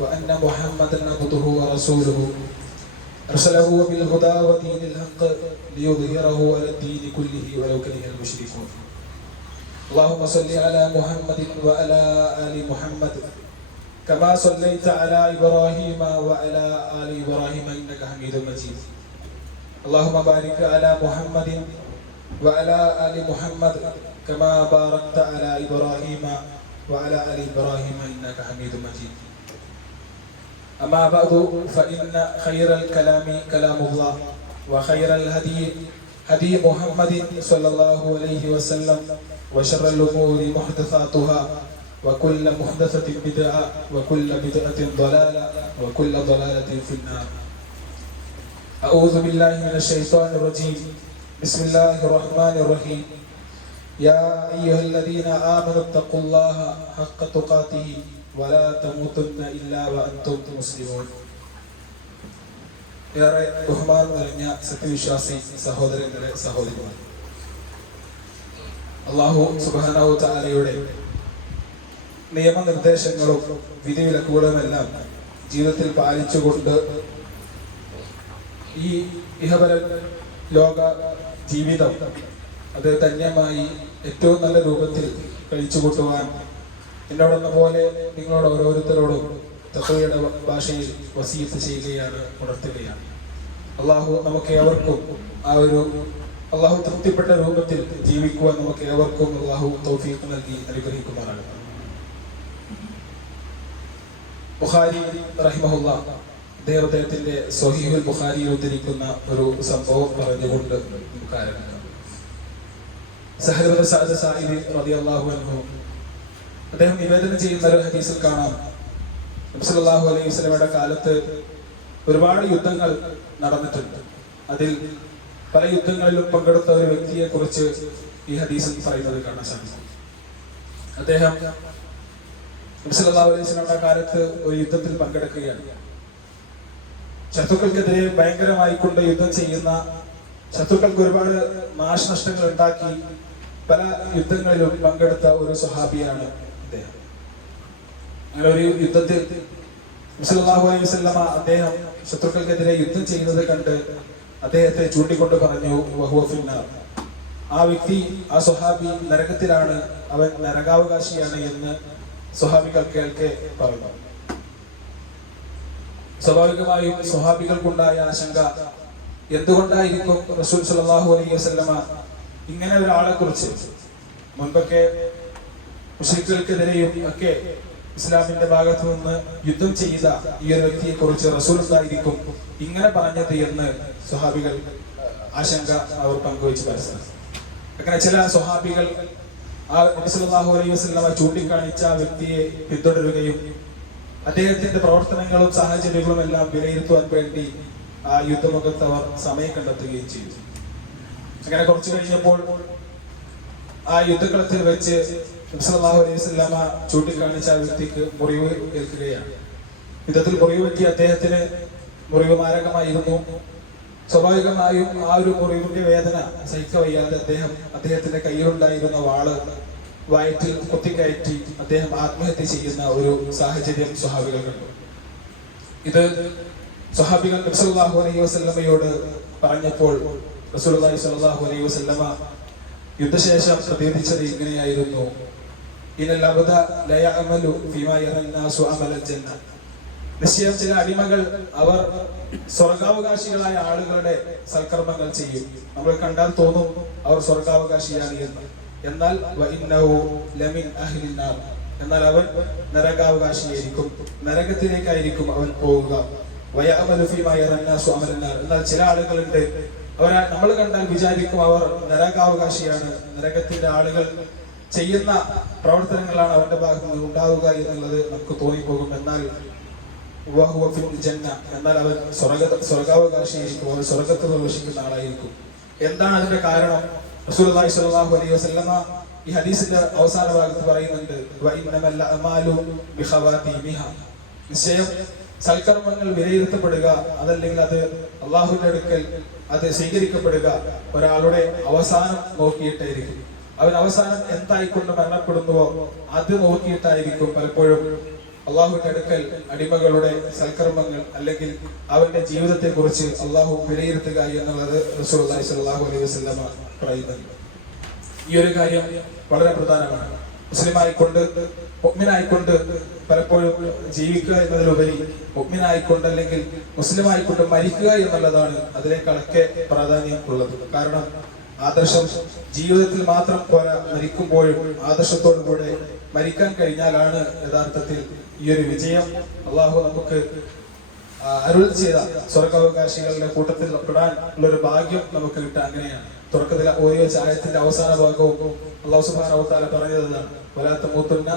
وأن محمدا عبده ورسوله أرسله بالهدى ودين الحق ليظهره على الدين كله ولو كره المشركون. اللهم صل على محمد وعلى آل محمد كما صليت على إبراهيم وعلى آل إبراهيم إنك حميد مجيد. اللهم بارك على محمد وعلى آل محمد كما باركت على إبراهيم وعلى آل إبراهيم إنك حميد مجيد. أما بعد فإن خير الكلام كلام الله وخير الهدي هدي محمد صلى الله عليه وسلم وشر الأمور محدثاتها وكل محدثة بدعة وكل بدعة ضلالة وكل ضلالة في النار. أعوذ بالله من الشيطان الرجيم. بسم الله الرحمن الرحيم. يا أيها الذين آمنوا اتقوا الله حق تقاته ولا تموتن إلا وأنتم مسلمون. ഏറെ ബഹുമാനം നിറഞ്ഞ സത്യവിശ്വാസി സഹോദരങ്ങളെ സഹോദരിമാർ, അല്ലാഹു സുബ്ഹാനഹു വ തആലയുടെ നിയമനിർദ്ദേശങ്ങളും വിധിവിലക്കുകളുമെല്ലാം ജീവിതത്തിൽ പാലിച്ചുകൊണ്ട് ഈ ഇഹപര ലോക ജീവിതം അത് ധന്യമായി ഏറ്റവും നല്ല രൂപത്തിൽ കഴിച്ചുകൂട്ടുവാൻ എന്നോടെന്ന പോലെ നിങ്ങളോട് ഓരോരുത്തരോടും തഖ്വയുടെ ഭാഷയിൽ വസിയത്ത് ചെയ്യുകയാണ്, ഉണർത്തുകയാണ്. അള്ളാഹു നമുക്ക് ഏവർക്കും അള്ളാഹു തൃപ്തിപ്പെട്ട രൂപത്തിൽ ജീവിക്കുവാൻ നമുക്ക് ഏവർക്കും അള്ളാഹു തൗഫീഖ് നൽകി അനുഗ്രഹിക്കുമാറാകട്ടെ. ബുഖാരി റഹിമഹുല്ലാ അദ്ദേഹത്തിന്റെ സ്വഹീഹുൽ ബുഖാരിയിൽ ഉദ്ധരിക്കുന്ന ഒരു സംഭവം പറഞ്ഞുകൊണ്ട് നമുക്ക് ആരംഭിക്കാം. സഹൽ ഇബ്നു സഅദ് സാഇദി റളിയല്ലാഹു അൻഹു അദ്ദേഹം നിവേദനം ചെയ്യുന്ന ഒരു ഹദീസിൽ കാണാം, നബി സല്ലല്ലാഹു അലൈഹി വസല്ലമയുടെ കാലത്ത് ഒരുപാട് യുദ്ധങ്ങൾ നടന്നിട്ടുണ്ട്. അതിൽ പല യുദ്ധങ്ങളിലും പങ്കെടുത്ത ഒരു വ്യക്തിയെ കുറിച്ച് ഈ ഹദീസിൽ പറയുന്നത് കാണാൻ സാധിക്കും. അദ്ദേഹം നബി സല്ലല്ലാഹു അലൈഹി വസല്ലമയുടെ കാലത്ത് ഒരു യുദ്ധത്തിൽ പങ്കെടുക്കുകയാണ്. ശത്രുക്കൾക്കെതിരെ ഭയങ്കരമായി കൊണ്ട് യുദ്ധം ചെയ്യുന്ന, ശത്രുക്കൾക്ക് ഒരുപാട് നാശനഷ്ടങ്ങൾ ഉണ്ടാക്കി പല യുദ്ധങ്ങളിലും പങ്കെടുത്ത ഒരു സ്വഹാബിയാണ് അദ്ദേഹം. അങ്ങനെ ഒരു യുദ്ധത്തിൽ നബി സല്ലല്ലാഹു അലൈഹി വസല്ലമ അദ്ദേഹം ശത്രുക്കൾക്കെതിരെ യുദ്ധം ചെയ്യുന്നത് കണ്ട് അദ്ദേഹത്തെ ചൂണ്ടിക്കൊണ്ട് പറഞ്ഞു, വഹുവ ഫിന്നാർ. ആ വ്യക്തി, ആ സ്വഹാബി നരകത്തിലാണ്, അവൻ നരകാവകാശിയാണ് എന്ന് സ്വഹാബികൾ കേൾക്കെ പറഞ്ഞു. സ്വാഭാവികമായും സ്വഹാബികൾക്കുണ്ടായ ആശങ്ക, എന്തുകൊണ്ടായിരിക്കും റസൂൽ സല്ലല്ലാഹു അലൈഹി വസല്ലമ ഇങ്ങനെ ഒരാളെ കുറിച്ച്, മുൻപൊക്കെ മുശ്രിക്കുകൾക്കെതിരെയും ഒക്കെ ഇസ്ലാമിന്റെ ഭാഗത്തു നിന്ന് യുദ്ധം ചെയ്ത ഈ ഒരു വ്യക്തിയെ കുറിച്ച് റസൂൽ എന്തായിരിക്കും ഇങ്ങനെ പറഞ്ഞത് എന്ന് സ്വഹാബികൾ ആശങ്ക അവർ പങ്കുവെച്ച് പരസ്പരം. അങ്ങനെ ചില സ്വഹാബികൾ ആ നബി സല്ലല്ലാഹു അലൈഹി വസല്ലമ ചൂണ്ടിക്കാണിച്ച ആ വ്യക്തിയെ പിന്തുടരുകയും അദ്ദേഹത്തിന്റെ പ്രവർത്തനങ്ങളും സാഹചര്യങ്ങളും എല്ലാം വിലയിരുത്തുവാൻ വേണ്ടി ആ യുദ്ധമുഖത്ത് അവർ സമയം കണ്ടെത്തുകയും ചെയ്തു. അങ്ങനെ കുറച്ചു കഴിഞ്ഞപ്പോൾ ആ യുദ്ധകളത്തിൽ വെച്ച് നബി സല്ലല്ലാഹു അലൈഹി വസല്ലമ ചൂണ്ടിക്കാണിച്ച ആ വ്യക്തിക്ക് മുറിവ് ഏൽക്കുകയാണ്. യുദ്ധത്തിൽ മുറിവ് പറ്റി അദ്ദേഹത്തിന് മുറിവ് മാരകമായിരുന്നു. സ്വാഭാവികമായും ആ ഒരു മുറിവിന്റെ വേദന സഹിക്കവയ്യാതെ അദ്ദേഹത്തിന്റെ കയ്യിലുണ്ടായിരുന്ന വാള് വയറ്റിൽ കുത്തിക്കയറ്റി അദ്ദേഹം ആത്മഹത്യ ചെയ്യുന്ന ഒരു സാഹചര്യം സ്വഹാബികൾ കണ്ടു. ഇത് സ്വഹാബികൾ നബി സല്ലല്ലാഹു അലൈഹി വസല്ലമയോട് പറഞ്ഞപ്പോൾ റസൂലുള്ളാഹി സ്വല്ലല്ലാഹു അലൈഹി വസല്ലമ യുദ്ധശേഷം പ്രതികരിച്ചത് ഇങ്ങനെയായിരുന്നു, ഇനൽ അബ്ദ ല യഅമലു ഫീമാ യറൻ നാസു അമലൽ ജന്ന. നിശ്ചയം ചില അടിമകൾ അവർ സ്വർഗാവകാശികളായ ആളുകളുടെ സൽക്കർമ്മങ്ങൾ ചെയ്യും. നമ്മൾ കണ്ടാൽ തോന്നും അവർ സ്വർഗാവകാശിയാണ് എന്ന്. എന്നാൽ എന്നാൽ അവൻ നരകാവകാശിയായിരിക്കും, നരകത്തിലേക്കായിരിക്കും അവൻ പോവുക. എന്നാൽ ചില ആളുകളുണ്ട്, നമ്മൾ കണ്ടാൽ വിചാരിക്കും അവർ നരകാവകാശിയാണ്, നരകത്തിന്റെ ആളുകൾ ചെയ്യുന്ന പ്രവർത്തനങ്ങളാണ് അവന്റെ ഭാഗത്ത് നിന്ന് ഉണ്ടാവുക എന്നുള്ളത് നമുക്ക് തോന്നിപ്പോകും. എന്നാൽ എന്നാൽ അവൻ സ്വർഗാവകാശിയായിരിക്കും, അവൻ സ്വർഗത്ത് പ്രവേശിക്കുന്ന ആളായിരിക്കും. എന്താണ് അതിന്റെ കാരണം? റസൂലുള്ളാഹി സ്വല്ലല്ലാഹു അലൈഹി വസല്ലമ ഈ ഹദീസിന്റെ അവസാന ഭാഗത്ത് പറയുന്നുണ്ട്, നിശ്ചയം സൽക്കർമ്മങ്ങൾ വിലയിരുത്തപ്പെടുക, അതല്ലെങ്കിൽ അത് അള്ളാഹുവിന്റെ അടുക്കൽ അത് സ്വീകരിക്കപ്പെടുക ഒരാളുടെ അവസാനം നോക്കിയിട്ടായിരിക്കും. അവൻ അവസാനം എന്തായിക്കൊണ്ട് മരണപ്പെടുന്നുവോ അത് നോക്കിയിട്ടായിരിക്കും പലപ്പോഴും അള്ളാഹുവിന്റെ അടുക്കൽ അടിമകളുടെ സൽക്കർമ്മങ്ങൾ അല്ലെങ്കിൽ അവന്റെ ജീവിതത്തെ കുറിച്ച് അള്ളാഹു വിലയിരുത്തുക എന്നുള്ളത് റസൂലുള്ളാഹി സ്വല്ലല്ലാഹു അലൈഹി വസല്ലം പറയുന്നുണ്ട്. ഈ ഒരു കാര്യം വളരെ പ്രധാനമാണ്. മുസ്ലിമായിക്കൊണ്ട് മുഅ്മിനായിക്കൊണ്ട് പലപ്പോഴും ജീവിക്കുക എന്നതിലുപരി മുഅ്മിനായിക്കൊണ്ട് അല്ലെങ്കിൽ മുസ്ലിമായിക്കൊണ്ട് മരിക്കുക എന്നുള്ളതാണ് അതിനേക്കാളൊക്കെ പ്രാധാന്യം ഉള്ളത്. കാരണം ആദർശം ജീവിതത്തിൽ മാത്രം പോരാ, മരിക്കുമ്പോഴും ആദർശത്തോടു കൂടെ മരിക്കാൻ കഴിഞ്ഞാലാണ് യഥാർത്ഥത്തിൽ ഈ ഒരു വിജയം അള്ളാഹു നമുക്ക് അരുൾ ചെയ്ത സ്വർഗാവകാശികളുടെ കൂട്ടത്തിൽ പെടാൻ ഉള്ളൊരു ഭാഗ്യം നമുക്ക് കിട്ടാൻ. അങ്ങനെയാണ് തുടക്കത്തിൽ ഓരോ ആയത്തിന്റെ അവസാന ഭാഗവും അല്ലാഹു സുബ്ഹാനഹു വ തആല പറഞ്ഞതാണ്, വലാ തമൂതുന്ന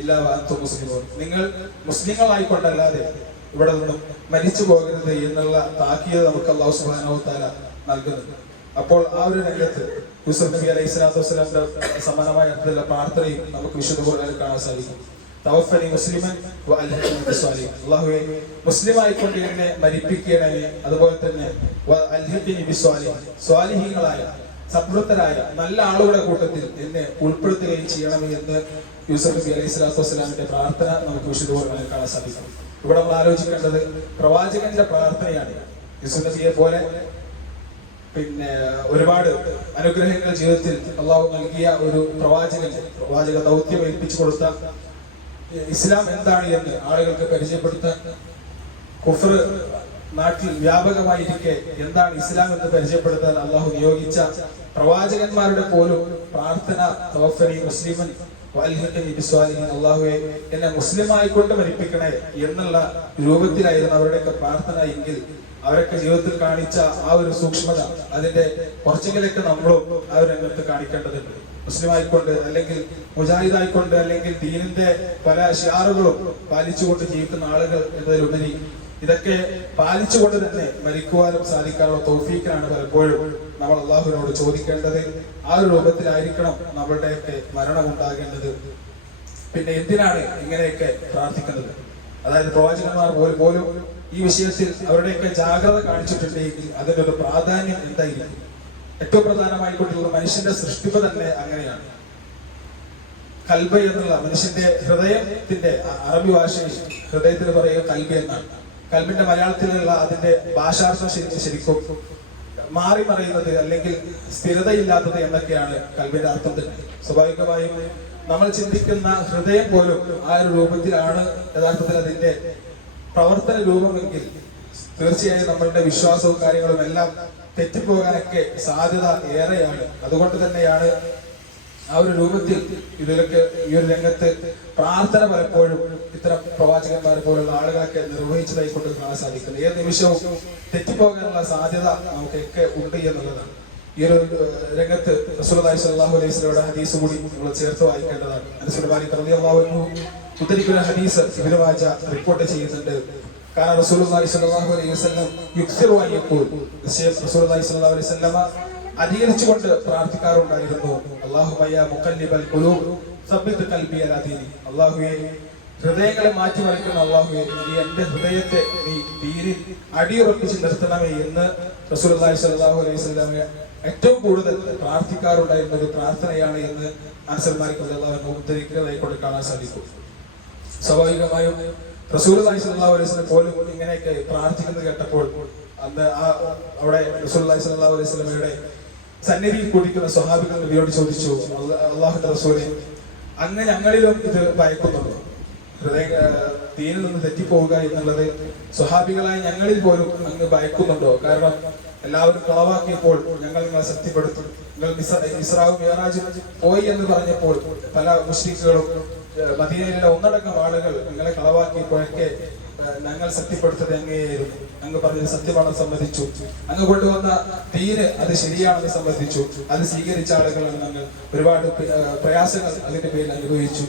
ഇല്ലാ വഅൻതും മുസ്ലിമൂൻ. നിങ്ങൾ മുസ്ലിങ്ങളായിക്കൊണ്ടല്ലാതെ ഇവിടെ നിന്നും മരിച്ചു പോകരുത് എന്നുള്ള താക്കീത് നമുക്ക് അല്ലാഹു സുബ്ഹാനഹു വ തആല നൽകുന്നുണ്ട്. അപ്പോൾ ആ ഒരു രംഗത്ത് യൂസുഫ് നബി അലൈഹി സ്വലാത്തു വസ്സലാമിന്റെ സമാനമായ അർത്ഥത്തിലുള്ള പ്രാർത്ഥനയും നമുക്ക് വിശുദ്ധ ഖുർആനിൽ കാണാൻ സാധിക്കും. തവഫനി മുസ്ലിമൻ വ അൽഹിഖ്നി ബിസ്സാലിഹീൻ. അല്ലാഹുവേ മുസ്ലിമായിക്കൊണ്ട് എന്നെ മരിപ്പിക്കണമേ, അതുപോലെ തന്നെ വ അൽഹിഖ്നി ബിസ്സാലിഹീൻ, സ്വാലിഹീങ്ങളായ സദ്വൃത്തരായ നല്ല ആളുകളുടെ കൂട്ടത്തിൽ എന്നെ ഉൾപ്പെടുത്തുകയും ചെയ്യണമേ എന്ന് യൂസുഫ് നബി അലൈഹി സ്വലാത്തു വസ്സലാമിന്റെ പ്രാർത്ഥന നമുക്ക് വിശുദ്ധ ഖുർആനിൽ കാണാൻ സാധിക്കും. ഇവിടെ നമ്മൾ ആലോചിക്കേണ്ടത് പ്രവാചകന്റെ പ്രാർത്ഥനയാണ്. യൂസുഫ് നബിയെ പോലെ ഒരുപാട് അനുഗ്രഹങ്ങൾ ജീവിതത്തിൽ അള്ളാഹു നൽകിയ ഒരു പ്രവാചക ദൗത്യം ഏൽപ്പിച്ചു കൊടുത്ത ഇസ്ലാം എന്താണ് എന്ന് ആളുകൾക്ക് പരിചയപ്പെടുത്താൻ, കുഫർ നാട്ടിൽ വ്യാപകമായിരിക്കെ എന്താണ് ഇസ്ലാം എന്ന് പരിചയപ്പെടുത്താൻ അള്ളാഹു നിയോഗിച്ച പ്രവാചകന്മാരുടെ പോലും പ്രാർത്ഥന തവഫനി മുസ്ലിമൻ വഅൽഹിഖ്നി ബിസ്സാലിഹീൻ, അല്ലാഹുവേ എന്നെ മുസ്ലിമായിക്കൊണ്ട് മരിപ്പിക്കണേ എന്നുള്ള രൂപത്തിലായിരുന്നു അവരുടെയൊക്കെ പ്രാർത്ഥന എങ്കിൽ അവരൊക്കെ ജീവിതത്തിൽ കാണിച്ച ആ ഒരു സൂക്ഷ്മത, അതിന്റെ കുറച്ചെങ്കിലൊക്കെ നമ്മളും ആ ഒരു രംഗത്ത് കാണിക്കേണ്ടതുണ്ട്. മുസ്ലിമായിക്കൊണ്ട് അല്ലെങ്കിൽ മുജാഹിദായിക്കൊണ്ട് അല്ലെങ്കിൽ ദീനിന്റെ പല ഷിയാറുകളും പാലിച്ചുകൊണ്ട് ജീവിക്കുന്ന ആളുകൾ എന്നതിലുപരി ഇതൊക്കെ പാലിച്ചുകൊണ്ട് തന്നെ മരിക്കുവാനും സാധിക്കാനുള്ള തൗഫീഖാണ് പലപ്പോഴും നമ്മൾ അള്ളാഹുവിനോട് ചോദിക്കേണ്ടത്. ആ ഒരു രൂപത്തിലായിരിക്കണം നമ്മളുടെയൊക്കെ മരണം ഉണ്ടാകേണ്ടത്. പിന്നെ എന്തിനാണ് ഇങ്ങനെയൊക്കെ പ്രാർത്ഥിക്കുന്നത്? അതായത് പ്രവാചകന്മാർ പോലും ഈ വിഷയത്തിൽ അവരുടെയൊക്കെ ജാഗ്രത കാണിച്ചിട്ടുണ്ടെങ്കിൽ അതിന്റെ ഒരു പ്രാധാന്യം എന്തായിരിക്കും? ഏറ്റവും പ്രധാനമായിക്കൊണ്ടുള്ള മനുഷ്യന്റെ സൃഷ്ടിപ്പ് തന്നെ അങ്ങനെയാണ്. കൽബ് എന്നുള്ള മനുഷ്യന്റെ ഹൃദയത്തിന്റെ അറബി ഭാഷയിൽ ഹൃദയത്തിന് പറയുക കൽബ് എന്നാണ്. കൽബിന്റെ മലയാളത്തിലുള്ള അതിന്റെ ഭാഷാർത്ഥം ശരിക്കും മാറി മറിയുന്നത് അല്ലെങ്കിൽ സ്ഥിരതയില്ലാത്തത് എന്നൊക്കെയാണ് കൽബിന്റെ അർത്ഥം തന്നെ. സ്വാഭാവികമായും നമ്മൾ ചിന്തിക്കുന്ന ഹൃദയം പോലും ആ ഒരു രൂപത്തിലാണ് യഥാർത്ഥത്തിൽ അതിന്റെ പ്രവർത്തന രൂപമെങ്കിൽ തീർച്ചയായും നമ്മളുടെ വിശ്വാസവും കാര്യങ്ങളും എല്ലാം തെറ്റിപ്പോകാനൊക്കെ സാധ്യത ഏറെയാണ്. അതുകൊണ്ട് തന്നെയാണ് ആ ഒരു രൂപത്തിൽ ഇതിലൊക്കെ ഈ ഒരു രംഗത്ത് പ്രാർത്ഥന പലപ്പോഴും ഇത്തരം പ്രവാചകന്മാരെ പോലുള്ള ആളുകളൊക്കെ നിർവഹിച്ചതായി കൊണ്ട് കാണാൻ സാധിക്കുന്നത്. ഏത് നിമിഷവും തെറ്റിപ്പോകാനുള്ള സാധ്യത നമുക്കൊക്കെ ഉണ്ട് എന്നുള്ളതാണ്. ഈ ഒരു രംഗത്ത് റസൂലുള്ളാഹി സ്വല്ലല്ലാഹു അലൈഹി വസല്ലമയുടെ ഹദീസ് കൂടി നമ്മൾ ചേർത്ത് വായിക്കേണ്ടതാണ്. അനസ് ബിൻ മാലിക് റളിയല്ലാഹു അൻഹു ഉദ്ധരിക്കുന്ന ഹദീസ് ഇബ്നു മാജ റിപ്പോർട്ട് ചെയ്യുന്നുണ്ട്. കാരണം റസൂലുള്ളാഹി സ്വല്ലല്ലാഹു അലൈഹി വസല്ലം യുക്സിറു അൻ യഖൂൽ, റസൂലുള്ളാഹി സ്വല്ലല്ലാഹു അലൈഹി വസല്ലം അധികരിച്ചുകൊണ്ട് പ്രാർത്ഥിക്കാറുണ്ടായിരുന്നു, അല്ലാഹുമ്മ യാ മുഖല്ലിബൽ ഖുലൂബ് സബ്ബിത് ഖൽബി അലാ ദീനി. അല്ലാഹുവേ ഹൃദയങ്ങളെ മാറ്റിമറിക്കുന്ന അല്ലാഹുവേ നീ എന്റെ ഹൃദയത്തെ നീ ദീനിൽ അടിയുറപ്പിച്ച് നിർത്തണമേ എന്ന് റസൂലുള്ളാഹി സ്വല്ലല്ലാഹു അലൈഹി വസല്ലം ഏറ്റവും കൂടുതൽ പ്രാർത്ഥിക്കാറുണ്ടായിരുന്ന ഒരു പ്രാർത്ഥനയാണ് എന്ന് അനസ് മാലിക് റളിയല്ലാഹു അൻഹു ഉദ്ധരിക്കുന്നതായി കൊണ്ട് കാണാൻ സാധിക്കും. സ്വാഭാവികമായും റസൂലുള്ളാഹി സ്വല്ലല്ലാഹു അലൈഹി വസല്ലം പോലും ഇങ്ങനെയൊക്കെ പ്രാർത്ഥിക്കുന്നത് കേട്ടപ്പോൾ അന്ന് അവിടെ റസൂലുള്ളാഹി സ്വല്ലല്ലാഹു അലൈഹി വസല്ലമയുടെ സന്നിധിയിൽ കൂടിക്കുന്ന സ്വഹാബികൾ നബിയോട് ചോദിച്ചു, അല്ലാഹുവിന്റെ റസൂലേ അങ്ങ് ഞങ്ങളിലും ഇത് ഭയക്കുന്നുണ്ടോ? ദീനിൽ നിന്ന് തെറ്റിപ്പോവുക എന്നുള്ളത് സ്വഹാബികളായ ഞങ്ങളിൽ പോലും അങ്ങ് ഭയക്കുന്നുണ്ടോ? കാരണം എല്ലാവരും കളവാക്കിയപ്പോൾ ഞങ്ങൾ നിങ്ങളെ സത്യപ്പെടുത്തും, നിങ്ങൾ ഇസ്രാവും മിഅ്റാജും പോയി എന്ന് പറഞ്ഞപ്പോൾ പല മുശ്രിക്കുകളും മദീനയിലെ ഒന്നടങ്കം ആളുകൾ നിങ്ങളെ കളവാക്കിയപ്പോഴൊക്കെ ഞങ്ങൾ സത്യപ്പെടുത്തത് അങ്ങേയായിരുന്നു, അങ്ങ് പറഞ്ഞത് സത്യമാണെന്ന് സമ്മതിച്ചു, അങ്ങ് കൊണ്ടുവന്ന ദീന് അത് ശരിയാണെന്ന് സമ്മതിച്ചു, അത് സ്വീകരിച്ച ആളുകളാണ് ഞങ്ങൾ. ഒരുപാട് പ്രയാസങ്ങൾ അതിന്റെ പേരിൽ അനുഭവിച്ചു,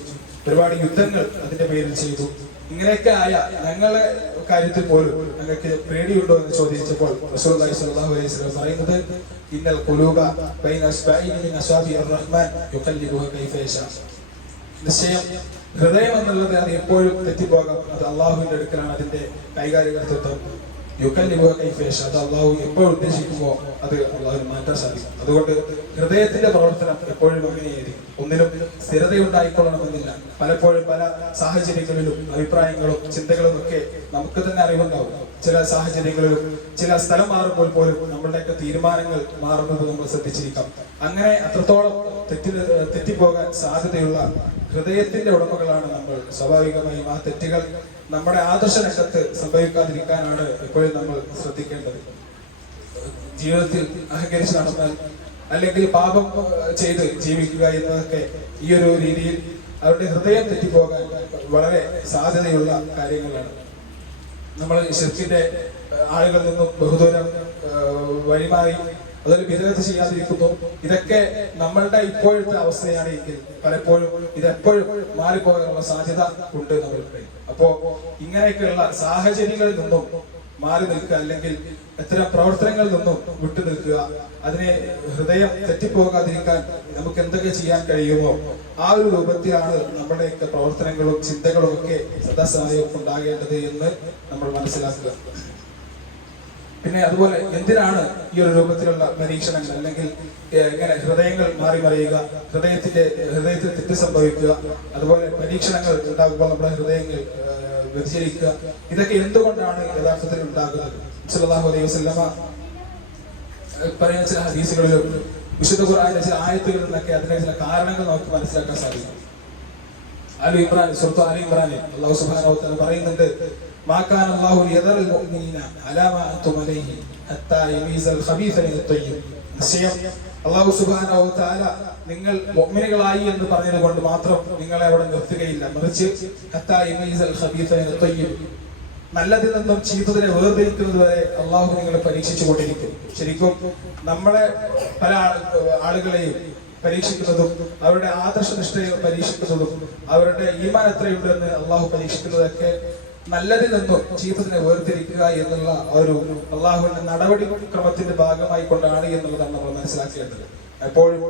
ഒരുപാട് യുദ്ധങ്ങൾ അതിന്റെ പേരിൽ ചെയ്തു. ഇങ്ങനെയൊക്കെ ആയ ഞങ്ങളെ കാര്യത്തിൽ പോലും ഞങ്ങൾക്ക് പേടിയുണ്ടോ എന്ന് ചോദിച്ചപ്പോൾ റസൂലുള്ളാഹി സ്വല്ലല്ലാഹു അലൈഹി വസല്ലം പറയുന്നത്, ഇന്നൽ ഖുലൂബ ബൈന അസ്ബഅഇ മിൻ അസ്വാബി അർ-റഹ്മാൻ യുഖല്ലിബുഹ കൈഫ യശാ. നിശ്ചയം ഹൃദയം എന്നുള്ളത് അത് എപ്പോഴും തെറ്റിപ്പോകാം, അത് അള്ളാഹുവിന്റെ അടുക്കലാണ് അതിന്റെ കൈകാര്യകർത്തൃത്വം. യുക്കല്ലിബുക കൈഫ യശാ. അത് അള്ളാഹു എപ്പോൾ ഉദ്ദേശിക്കുമോ അത് അള്ളാഹുവിന് മാറ്റാൻ സാധിക്കും. അതുകൊണ്ട് ഹൃദയത്തിന്റെ പ്രവർത്തനം എപ്പോഴും അങ്ങനെയായിരിക്കും. ഒന്നിലും സ്ഥിരതയുണ്ടായിക്കൊള്ളണമെന്നില്ല. പലപ്പോഴും പല സാഹചര്യങ്ങളിലും അഭിപ്രായങ്ങളും ചിന്തകളും ഒക്കെ നമുക്ക് തന്നെ അറിവുണ്ടാവും. ചില സാഹചര്യങ്ങളിലും ചില സ്ഥലം മാറുമ്പോൾ പോലും നമ്മളുടെയൊക്കെ തീരുമാനങ്ങൾ മാറുന്നത് നമ്മൾ ശ്രദ്ധിച്ചിരിക്കാം. അങ്ങനെ അത്രത്തോളം തെറ്റിപ്പോകാൻ സാധ്യതയുള്ള ഹൃദയത്തിന്റെ ഉടമകളാണ് നമ്മൾ. സ്വാഭാവികമായും ആ തെറ്റുകൾ നമ്മുടെ ആദർശ രംഗത്ത് സംഭവിക്കാതിരിക്കാനാണ് എപ്പോഴും നമ്മൾ ശ്രദ്ധിക്കേണ്ടത്. ജീവിതത്തിൽ അഹങ്കരിച്ച് നടന്നാൽ അല്ലെങ്കിൽ പാപം ചെയ്ത് ജീവിക്കുക എന്നതൊക്കെ ഈ ഒരു രീതിയിൽ അവരുടെ ഹൃദയം തെറ്റിപ്പോകാൻ വളരെ സാധ്യതയുള്ള കാര്യങ്ങളാണ്. നമ്മൾ ശിർക്കിന്റെ ആളുകളിൽ നിന്നും ബഹുദൂരം വഴിമാറി അതൊരു വിദഗ്ധ ചെയ്യാതിരിക്കുന്നു. ഇതൊക്കെ നമ്മളുടെ ഇപ്പോഴത്തെ അവസ്ഥയാണ് എങ്കിൽ പലപ്പോഴും ഇതെപ്പോഴും മാറിപ്പോകാനുള്ള സാധ്യത ഉണ്ട് നമ്മൾക്ക്. അപ്പോ ഇങ്ങനെയൊക്കെയുള്ള സാഹചര്യങ്ങളിൽ നിന്നും മാറി നിൽക്കുക, അല്ലെങ്കിൽ ഇത്തരം പ്രവർത്തനങ്ങളിൽ നിന്നും വിട്ടു നിൽക്കുക. അതിനെ ഹൃദയം തെറ്റിപ്പോകാതിരിക്കാൻ നമുക്ക് എന്തൊക്കെ ചെയ്യാൻ കഴിയുമോ ആ ഒരു രൂപത്തിലാണ് നമ്മുടെയൊക്കെ പ്രവർത്തനങ്ങളും ചിന്തകളും ഒക്കെ സദാസമയം ഉണ്ടാകേണ്ടത് എന്ന് നമ്മൾ മനസ്സിലാക്കുക. പിന്നെ അതുപോലെ എന്തിനാണ് ഈ ഒരു രൂപത്തിലുള്ള പരീക്ഷണങ്ങൾ, അല്ലെങ്കിൽ ഇങ്ങനെ ഹൃദയങ്ങൾ മാറി മറിയുക, ഹൃദയത്തിൽ തെറ്റ് സംഭവിക്കുക, അതുപോലെ പരീക്ഷണങ്ങൾ ഉണ്ടാകുമ്പോൾ നമ്മുടെ ഹൃദയങ്ങൾ വ്യതിചലിക്കുക, ഇതൊക്കെ എന്തുകൊണ്ടാണ് യഥാർത്ഥത്തിൽ ഉണ്ടാകുന്നത്? സല്ലല്ലാഹു അലൈഹി വസല്ലമ പറയുന്ന ചില ഹദീസുകളിലും വിശുദ്ധ ഖുർആനിലെ ചില ആയത്തുകളിൽ നിന്നൊക്കെ അതിന്റെ ചില കാരണങ്ങൾ നമുക്ക് മനസ്സിലാക്കാൻ സാധിക്കും. സൂറത്ത് ആലി ഇമ്രാനിൽ അല്ലാഹു സുബ്ഹാനഹു വ തആല പറയുന്നുണ്ട്, മാ കാന അല്ലാഹു ലിയദറൽ മുഅ്മിനീന അലാ മാ അൻതും അലൈഹി ഹത്താ യമീസൽ ഖബീസ മിനൽ തയ്യിബ്. നിശ്ചയം അല്ലാഹു സുബ്ഹാനഹു വ തആല നിങ്ങൾ മുഅ്മിനുകളായി എന്ന് പറഞ്ഞത് കൊണ്ട് മാത്രം നിങ്ങളെ അവിടെ നിർത്തുകയില്ല, മറിച്ച് ഹത്താ യമീസൽ ഖബീസ മിനൽ തയ്യിബ്, നല്ലതിൽ നിന്നും ചീത്തതിനെ വേർതിരിക്കുന്നത് വരെ അള്ളാഹു നിങ്ങളെ പരീക്ഷിച്ചു കൊണ്ടിരിക്കും. ശരിക്കും നമ്മളെ പല ആളുകളെയും പരീക്ഷിക്കുന്നതും അവരുടെ ആദർശനിഷ്ഠയെ പരീക്ഷിക്കുന്നതും അവരുടെ ഈമാൻ എത്രയുണ്ടെന്ന് അള്ളാഹു പരീക്ഷിക്കുന്നതൊക്കെ നല്ലതിൽ നിന്നും ചീത്തതിനെ വേർതിരിക്കുക എന്നുള്ള ഒരു അള്ളാഹുവിന്റെ നടപടി ക്രമത്തിന്റെ ഭാഗമായി കൊണ്ടാണ് എന്നുള്ളതാണ് നമ്മൾ മനസ്സിലാക്കേണ്ടത്. എപ്പോഴും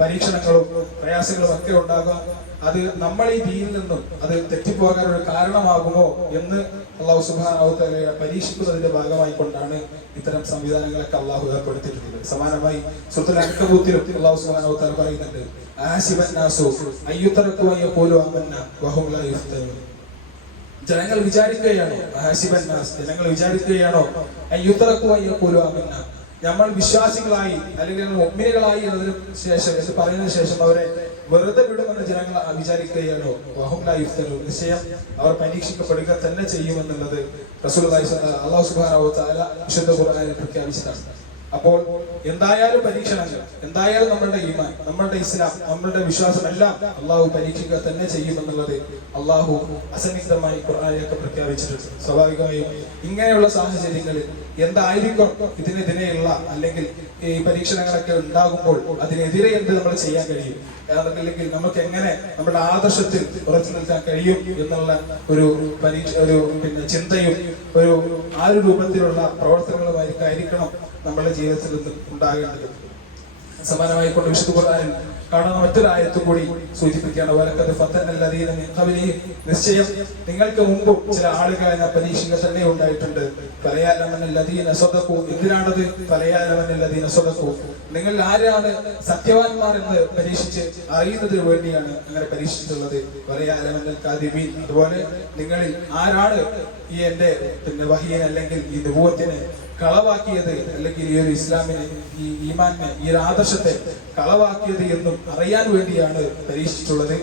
പരീക്ഷണങ്ങളും പ്രയാസങ്ങളും ഒക്കെ ഉണ്ടാകാം. അത് നമ്മൾ ഈ ദീനിൽ നിന്നും അത് തെറ്റിപ്പോകാൻ ഒരു കാരണമാകുമോ എന്ന് അള്ളാഹു സുബ്ഹാനഹു വ തആല പരീക്ഷിക്കുന്നതിന്റെ ഭാഗമായി കൊണ്ടാണ് ഇത്തരം സംവിധാനങ്ങളൊക്കെ അള്ളാഹു ഏർപ്പെടുത്തിയിട്ടുള്ളത്. സമാനമായി സൂറത്തുൽ അൻകബൂത്തിലും അള്ളാഹു സുബ്ഹാനഹു വ തആല പറയുന്നുണ്ട്, ആസിബൻ നാസു അയ്യുതറകു യഖൂലു ആമന്ന വഹും ലാ യുഫ്തനൂൻ. ജനങ്ങൾ വിചാരിക്കുകയാണോ, ആസിബൻ നാസ്, ജനങ്ങൾ വിചാരിക്കുകയാണോ, അയ്യുതറകു യഖൂലു ആമന്ന, നമ്മൾ വിശ്വാസികളായി അല്ലെങ്കിൽ മുഅ്മിനുകളായി എന്നതിന് ശേഷം എന്ന് പറയുന്നതിന് ശേഷം അവരെ വെറുതെ വിടുമെന്ന് ജനങ്ങൾ വിചാരിക്കുകയാണോ, വഹും ലാ യുഫ്തനൂൻ, നിശ്ചയം അവർ പരീക്ഷിക്കപ്പെടുക തന്നെ ചെയ്യുമെന്നുള്ളത് റസൂലുള്ളാഹി അല്ലാഹു സുബ്ഹാനഹു വ തആല വിശുദ്ധ ഖുർആനിൽ പ്രഖ്യാപിച്ചതാണ്. അപ്പോൾ എന്തായാലും പരീക്ഷണങ്ങൾ, എന്തായാലും നമ്മളുടെ ഈമാൻ, നമ്മളുടെ ഇസ്ലാം, നമ്മളുടെ വിശ്വാസം എല്ലാം അള്ളാഹു പരീക്ഷിക്കുക തന്നെ ചെയ്യുമെന്നുള്ളത് അള്ളാഹു അസന്നിഗ്ധമായി ഖുർആനിലൊക്കെ പ്രഖ്യാപിച്ചിട്ടുണ്ട്. സ്വാഭാവികമായും ഇങ്ങനെയുള്ള സാഹചര്യങ്ങളിൽ എന്തായിരിക്കും ഇതിനെതിരെയുള്ള അല്ലെങ്കിൽ ഈ പരീക്ഷണങ്ങളൊക്കെ ഉണ്ടാകുമ്പോൾ അതിനെതിരെ എന്ത് നമ്മൾ ചെയ്യാൻ കഴിയും, അല്ലെങ്കിൽ നമുക്ക് എങ്ങനെ നമ്മുടെ ആദർശത്തിൽ ഉറച്ചു നിൽക്കാൻ കഴിയും എന്നുള്ള ഒരു ചിന്തയും ആ ഒരു രൂപത്തിലുള്ള പ്രവർത്തനങ്ങളുമായിരിക്കണം നമ്മുടെ ജീവിതത്തിൽ നിന്ന് ഉണ്ടാകേണ്ടത്. സമാനമായി കൊണ്ട് വിശുദ്ധ ഖുർആനിൽ കാണുന്ന മറ്റൊരു ആയത്തും കൂടി സൂചിപ്പിക്കുകയാണ്, വലഖദ് ഫതന്നൽ ലദീന മിൻ ഖബ്ലിഹിം, നിശ്ചയം നിങ്ങൾക്ക് മുമ്പും ചില ആളുകളെ പരീക്ഷകൾ തന്നെ ഉണ്ടായിട്ടുണ്ട്. ഫലയഅലമന ലദീന സദഖു, എന്തിനാണത്? ഫലയഅലമന ലദീന സദഖു, നിങ്ങൾ ആരാണ് സത്യവാന്മാർ എന്ന് പരീക്ഷിച്ച് അറിയുന്നതിന് വേണ്ടിയാണ് അങ്ങനെ പരീക്ഷിച്ചിട്ടുള്ളത്. ഫലയഅലമന കാദിബീൻ, അതുപോലെ നിങ്ങളിൽ ആരാണ് ഈ എന്റെ വഹീനെ അല്ലെങ്കിൽ ഈ നബുവത്തിനെ കളവാക്കിയത്, അല്ലെങ്കിൽ ഈ ഒരു ഇസ്ലാമിനെ, ഈ ഈമാനെ, ഈ ഒരു ആദർശത്തെ കളവാക്കിയത് എന്നും അറിയാൻ വേണ്ടിയാണ് പരീക്ഷിച്ചിട്ടുള്ളത്.